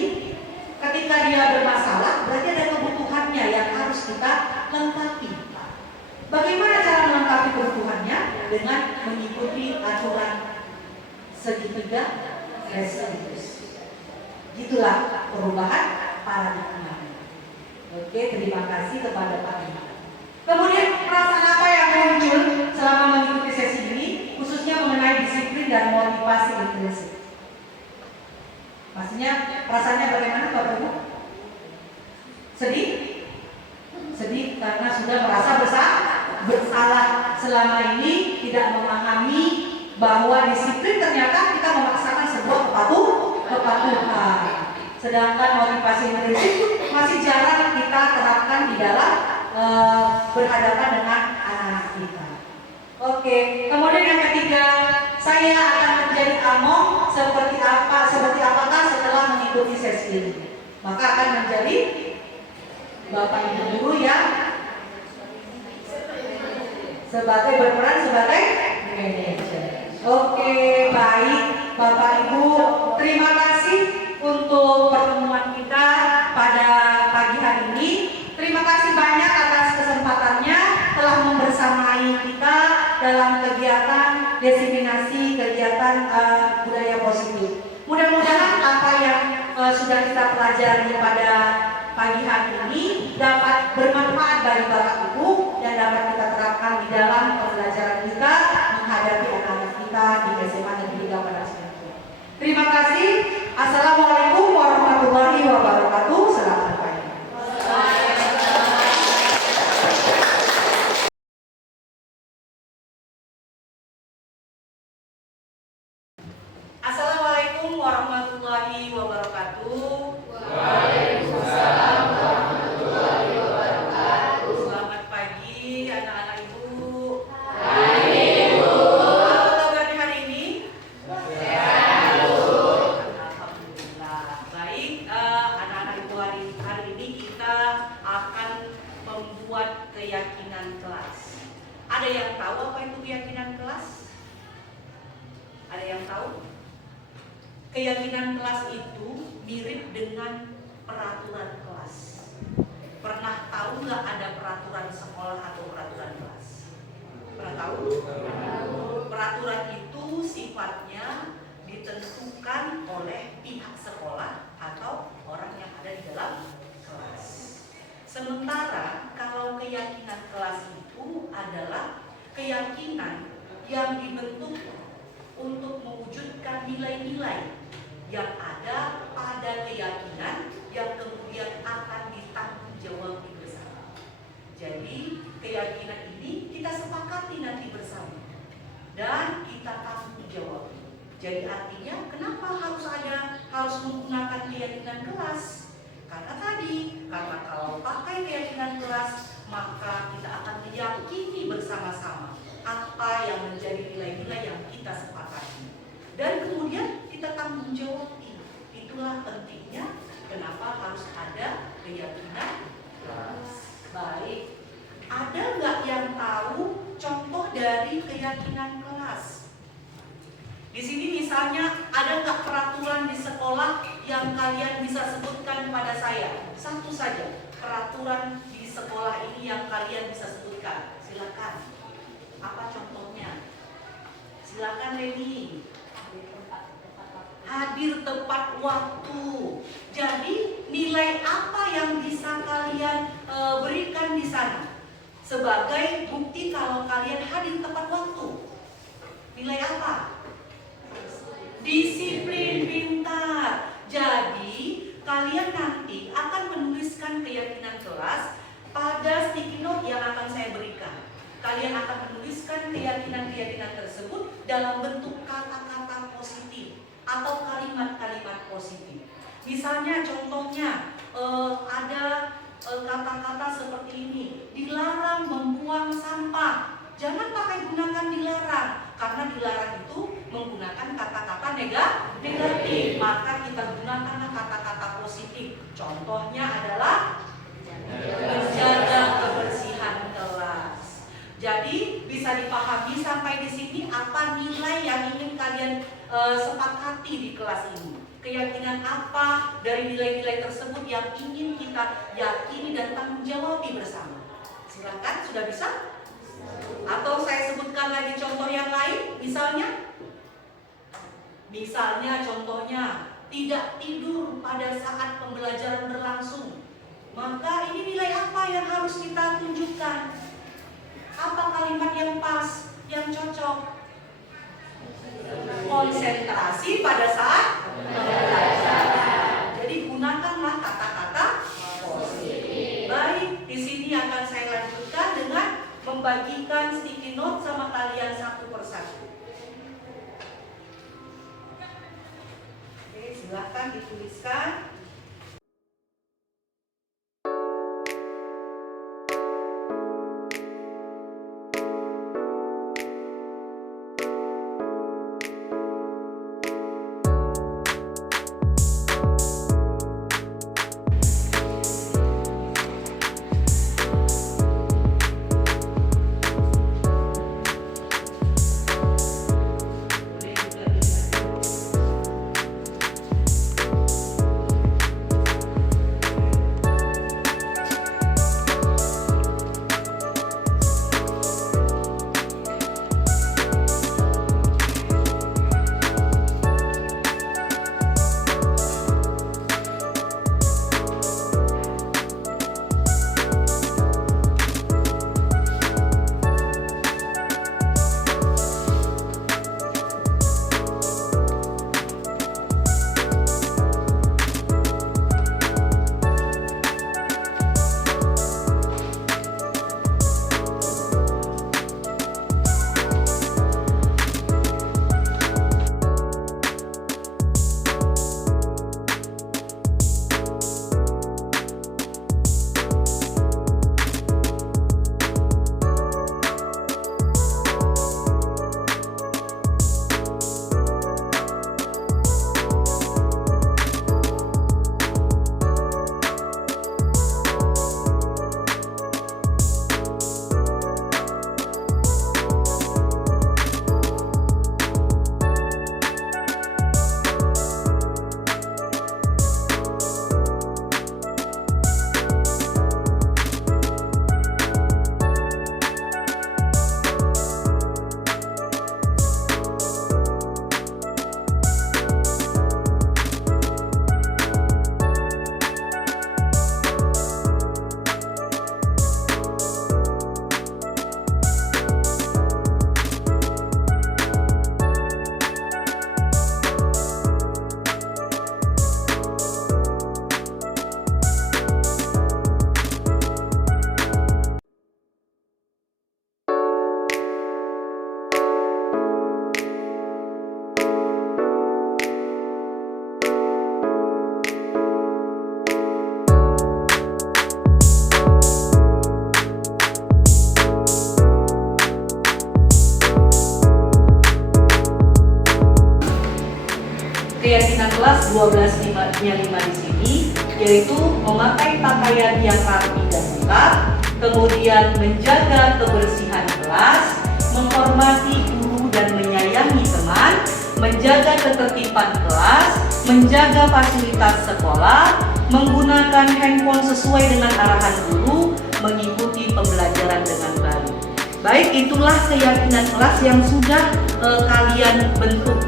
ketika dia bermasalah, berarti ada kebutuhannya yang harus kita lengkapi. Bagaimana cara melengkapi kebutuhannya? Dengan mengikuti aturan segitiga restitusi. Itulah perubahan paradigma. Oke, terima kasih kepada Pak Ibu. Kemudian perasaan apa yang muncul selama mengikuti sesi ini, khususnya mengenai disiplin dan motivasi intrinsik. Maksudnya perasaannya bagaimana Bapak Ibu? Sedih? Sedih karena sudah merasa bersalah selama ini, tidak memahami bahwa disiplin ternyata kita memaksakan sebuah kepatuhan. Sedangkan motivasi intrinsik masih jarang kita terapkan di dalam berhadapan dengan anak-anak kita. Oke, kemudian yang ketiga, saya akan menjadi among seperti apakah setelah mengikuti sesi ini. Maka akan menjadi Bapak Ibu guru yang berperan sebagai manajer. Oke, baik Bapak Ibu, terima kasih untuk pertemuan kita pada pagi hari ini. Terima kasih banyak atas kesempatannya telah membersamai kita dalam kegiatan diseminasi kegiatan budaya positif. Mudah-mudahan apa yang sudah kita pelajari pada pagi hari ini dapat bermanfaat bagi Bapak Ibu dan dapat kita terapkan di dalam pembelajaran kita menghadapi anak-anak kita di SMA Negeri 3 pada selanjutnya. Terima kasih. Assalamualaikum warahmatullahi wabarakatuh. Selamat pagi. Assalamualaikum warahmatullahi wabarakatuh. Waalaikumsalam warahmatullahi wabarakatuh. Selamat pagi anak-anak Ibu. Hai Ibu. Apa kabarnya hari ini? Sehat Bu. Alhamdulillah. Baik, anak-anak Ibu, hari ini kita akan membuat keyakinan kelas. Ada yang tahu apa itu keyakinan kelas? Ada yang tahu? Keyakinan kelas itu mirip dengan peraturan kelas. Pernah tahu nggak ada peraturan sekolah atau peraturan kelas? Pernah tahu? Peraturan itu sifatnya ditentukan oleh pihak sekolah atau orang yang ada di dalam kelas. Sementara kalau keyakinan kelas itu adalah keyakinan yang dibentuk untuk mewujudkan nilai-nilai yang ada pada keyakinan yang kemudian akan ditanggungjawabkan bersama. Jadi keyakinan ini kita sepakati nanti bersama dan kita tanggung jawab. Jadi artinya kenapa harus menggunakan keyakinan kelas? Karena kalau pakai keyakinan kelas maka kita akan meyakini bersama-sama apa yang menjadi nilai-nilai yang kita sepakati. Dan kemudian kita tanggung jawab. Itulah pentingnya kenapa harus ada keyakinan kelas. Baik, ada nggak yang tahu contoh dari keyakinan kelas? Di sini misalnya ada nggak peraturan di sekolah yang kalian bisa sebutkan pada saya? Satu saja peraturan di sekolah ini yang kalian bisa sebutkan. Silakan. Apa contohnya? Silakan Leni. Hadir tepat waktu. Jadi nilai apa yang bisa kalian berikan di sana sebagai bukti kalau kalian hadir tepat waktu? Nilai apa? Disiplin, pintar. Jadi kalian nanti akan menuliskan keyakinan kelas pada sticky note yang akan saya berikan. Kalian akan menuliskan keyakinan-keyakinan tersebut dalam bentuk kata-kata positif atau kalimat-kalimat positif. Misalnya contohnya ada kata-kata seperti ini, dilarang membuang sampah. Jangan pakai gunakan dilarang, karena dilarang itu menggunakan kata-kata negatif. Maka kita gunakanlah kata-kata positif. Contohnya adalah menjaga kebersihan kelas. Jadi bisa dipahami sampai di sini apa nilai yang ingin kalian sepakati di kelas ini. Keyakinan apa dari nilai-nilai tersebut yang ingin kita yakini dan tanggung jawabi bersama. Silakan, sudah bisa? Atau saya sebutkan lagi contoh yang lain, misalnya contohnya tidak tidur pada saat pembelajaran berlangsung. Maka ini nilai apa yang harus kita tunjukkan? Apa kalimat yang pas, yang cocok? Konsentrasi pada saat jadi gunakanlah kata-kata positif. Baik, di sini akan saya lanjutkan dengan membagikan sticky note sama kalian satu persatu. Oke, silahkan dituliskan. Keyakinan kelas 12-nya 5 di sini yaitu memakai pakaian yang rapi dan lengkap, kemudian menjaga kebersihan kelas, menghormati guru dan menyayangi teman, menjaga ketertiban kelas, menjaga fasilitas sekolah, menggunakan handphone sesuai dengan arahan guru, mengikuti pembelajaran dengan baik. Baik, itulah keyakinan kelas yang sudah kalian bentuk.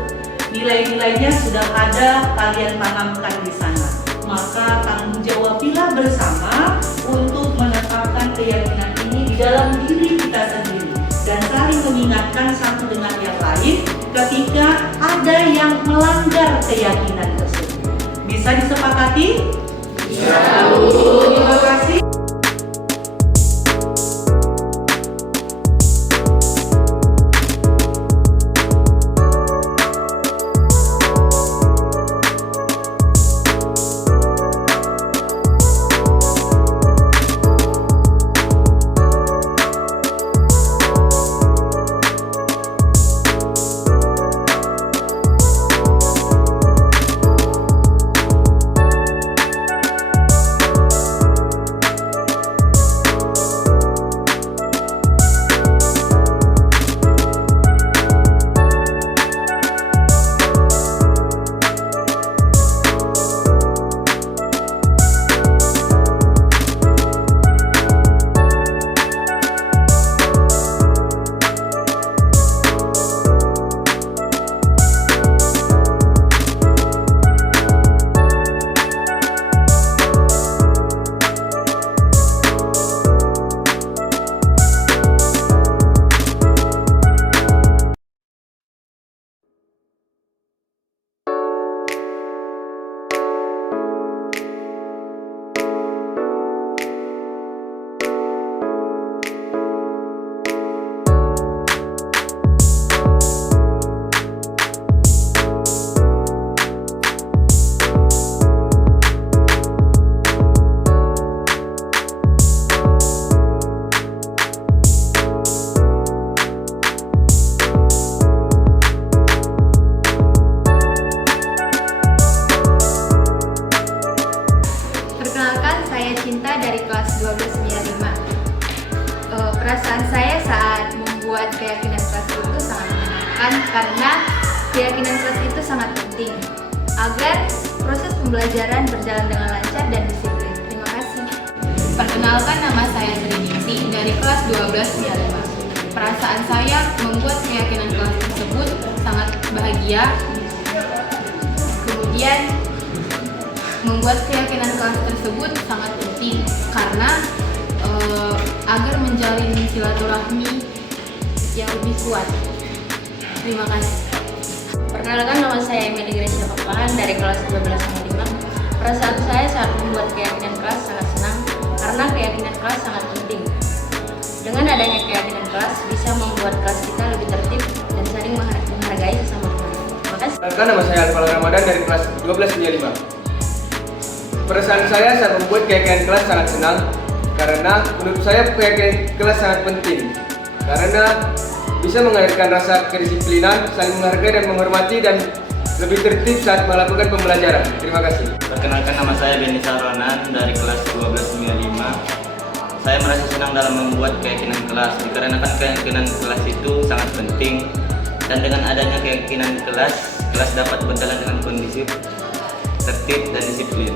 Nilai-nilainya sudah ada, kalian tanamkan di sana. Maka tanggung jawabilah bersama untuk menetapkan keyakinan ini di dalam diri kita sendiri dan saling mengingatkan satu dengan yang lain ketika ada yang melanggar keyakinan tersebut. Bisa disepakati? Bisa, Bu. Terima kasih. saya Cinta dari kelas 1295. Perasaan saya saat membuat keyakinan kelas itu sangat menyenangkan karena keyakinan kelas itu sangat penting agar proses pembelajaran berjalan dengan lancar dan disiplin. Terima kasih. Perkenalkan, nama saya Trinity dari kelas 1295. Perasaan saya membuat keyakinan kelas tersebut sangat bahagia. Kemudian membuat keyakinan kelas tersebut sangat penting karena agar menjalin silaturahmi yang lebih kuat. Terima kasih. Perkenalkan, nama saya Emily Gracia Papahan dari kelas 1295. Perasaan saya saat membuat keyakinan kelas sangat senang karena keyakinan kelas sangat penting. Dengan adanya keyakinan kelas bisa membuat kelas kita lebih tertib dan saling menghargai sesama teman. Terima kasih. Perkenalkan, nama saya Alfal Ramadan dari kelas 1295. Perasaan saya saat membuat keyakinan kelas sangat senang karena menurut saya keyakinan kelas sangat penting karena bisa mengajarkan rasa kedisiplinan, saling menghargai dan menghormati dan lebih tertib saat melakukan pembelajaran. Terima kasih. Perkenalkan, nama saya Benny Saronan dari kelas 1295. Saya merasa senang dalam membuat keyakinan kelas dikarenakan keyakinan kelas itu sangat penting dan dengan adanya keyakinan kelas dapat berjalan dengan kondisif, tertib dan disiplin.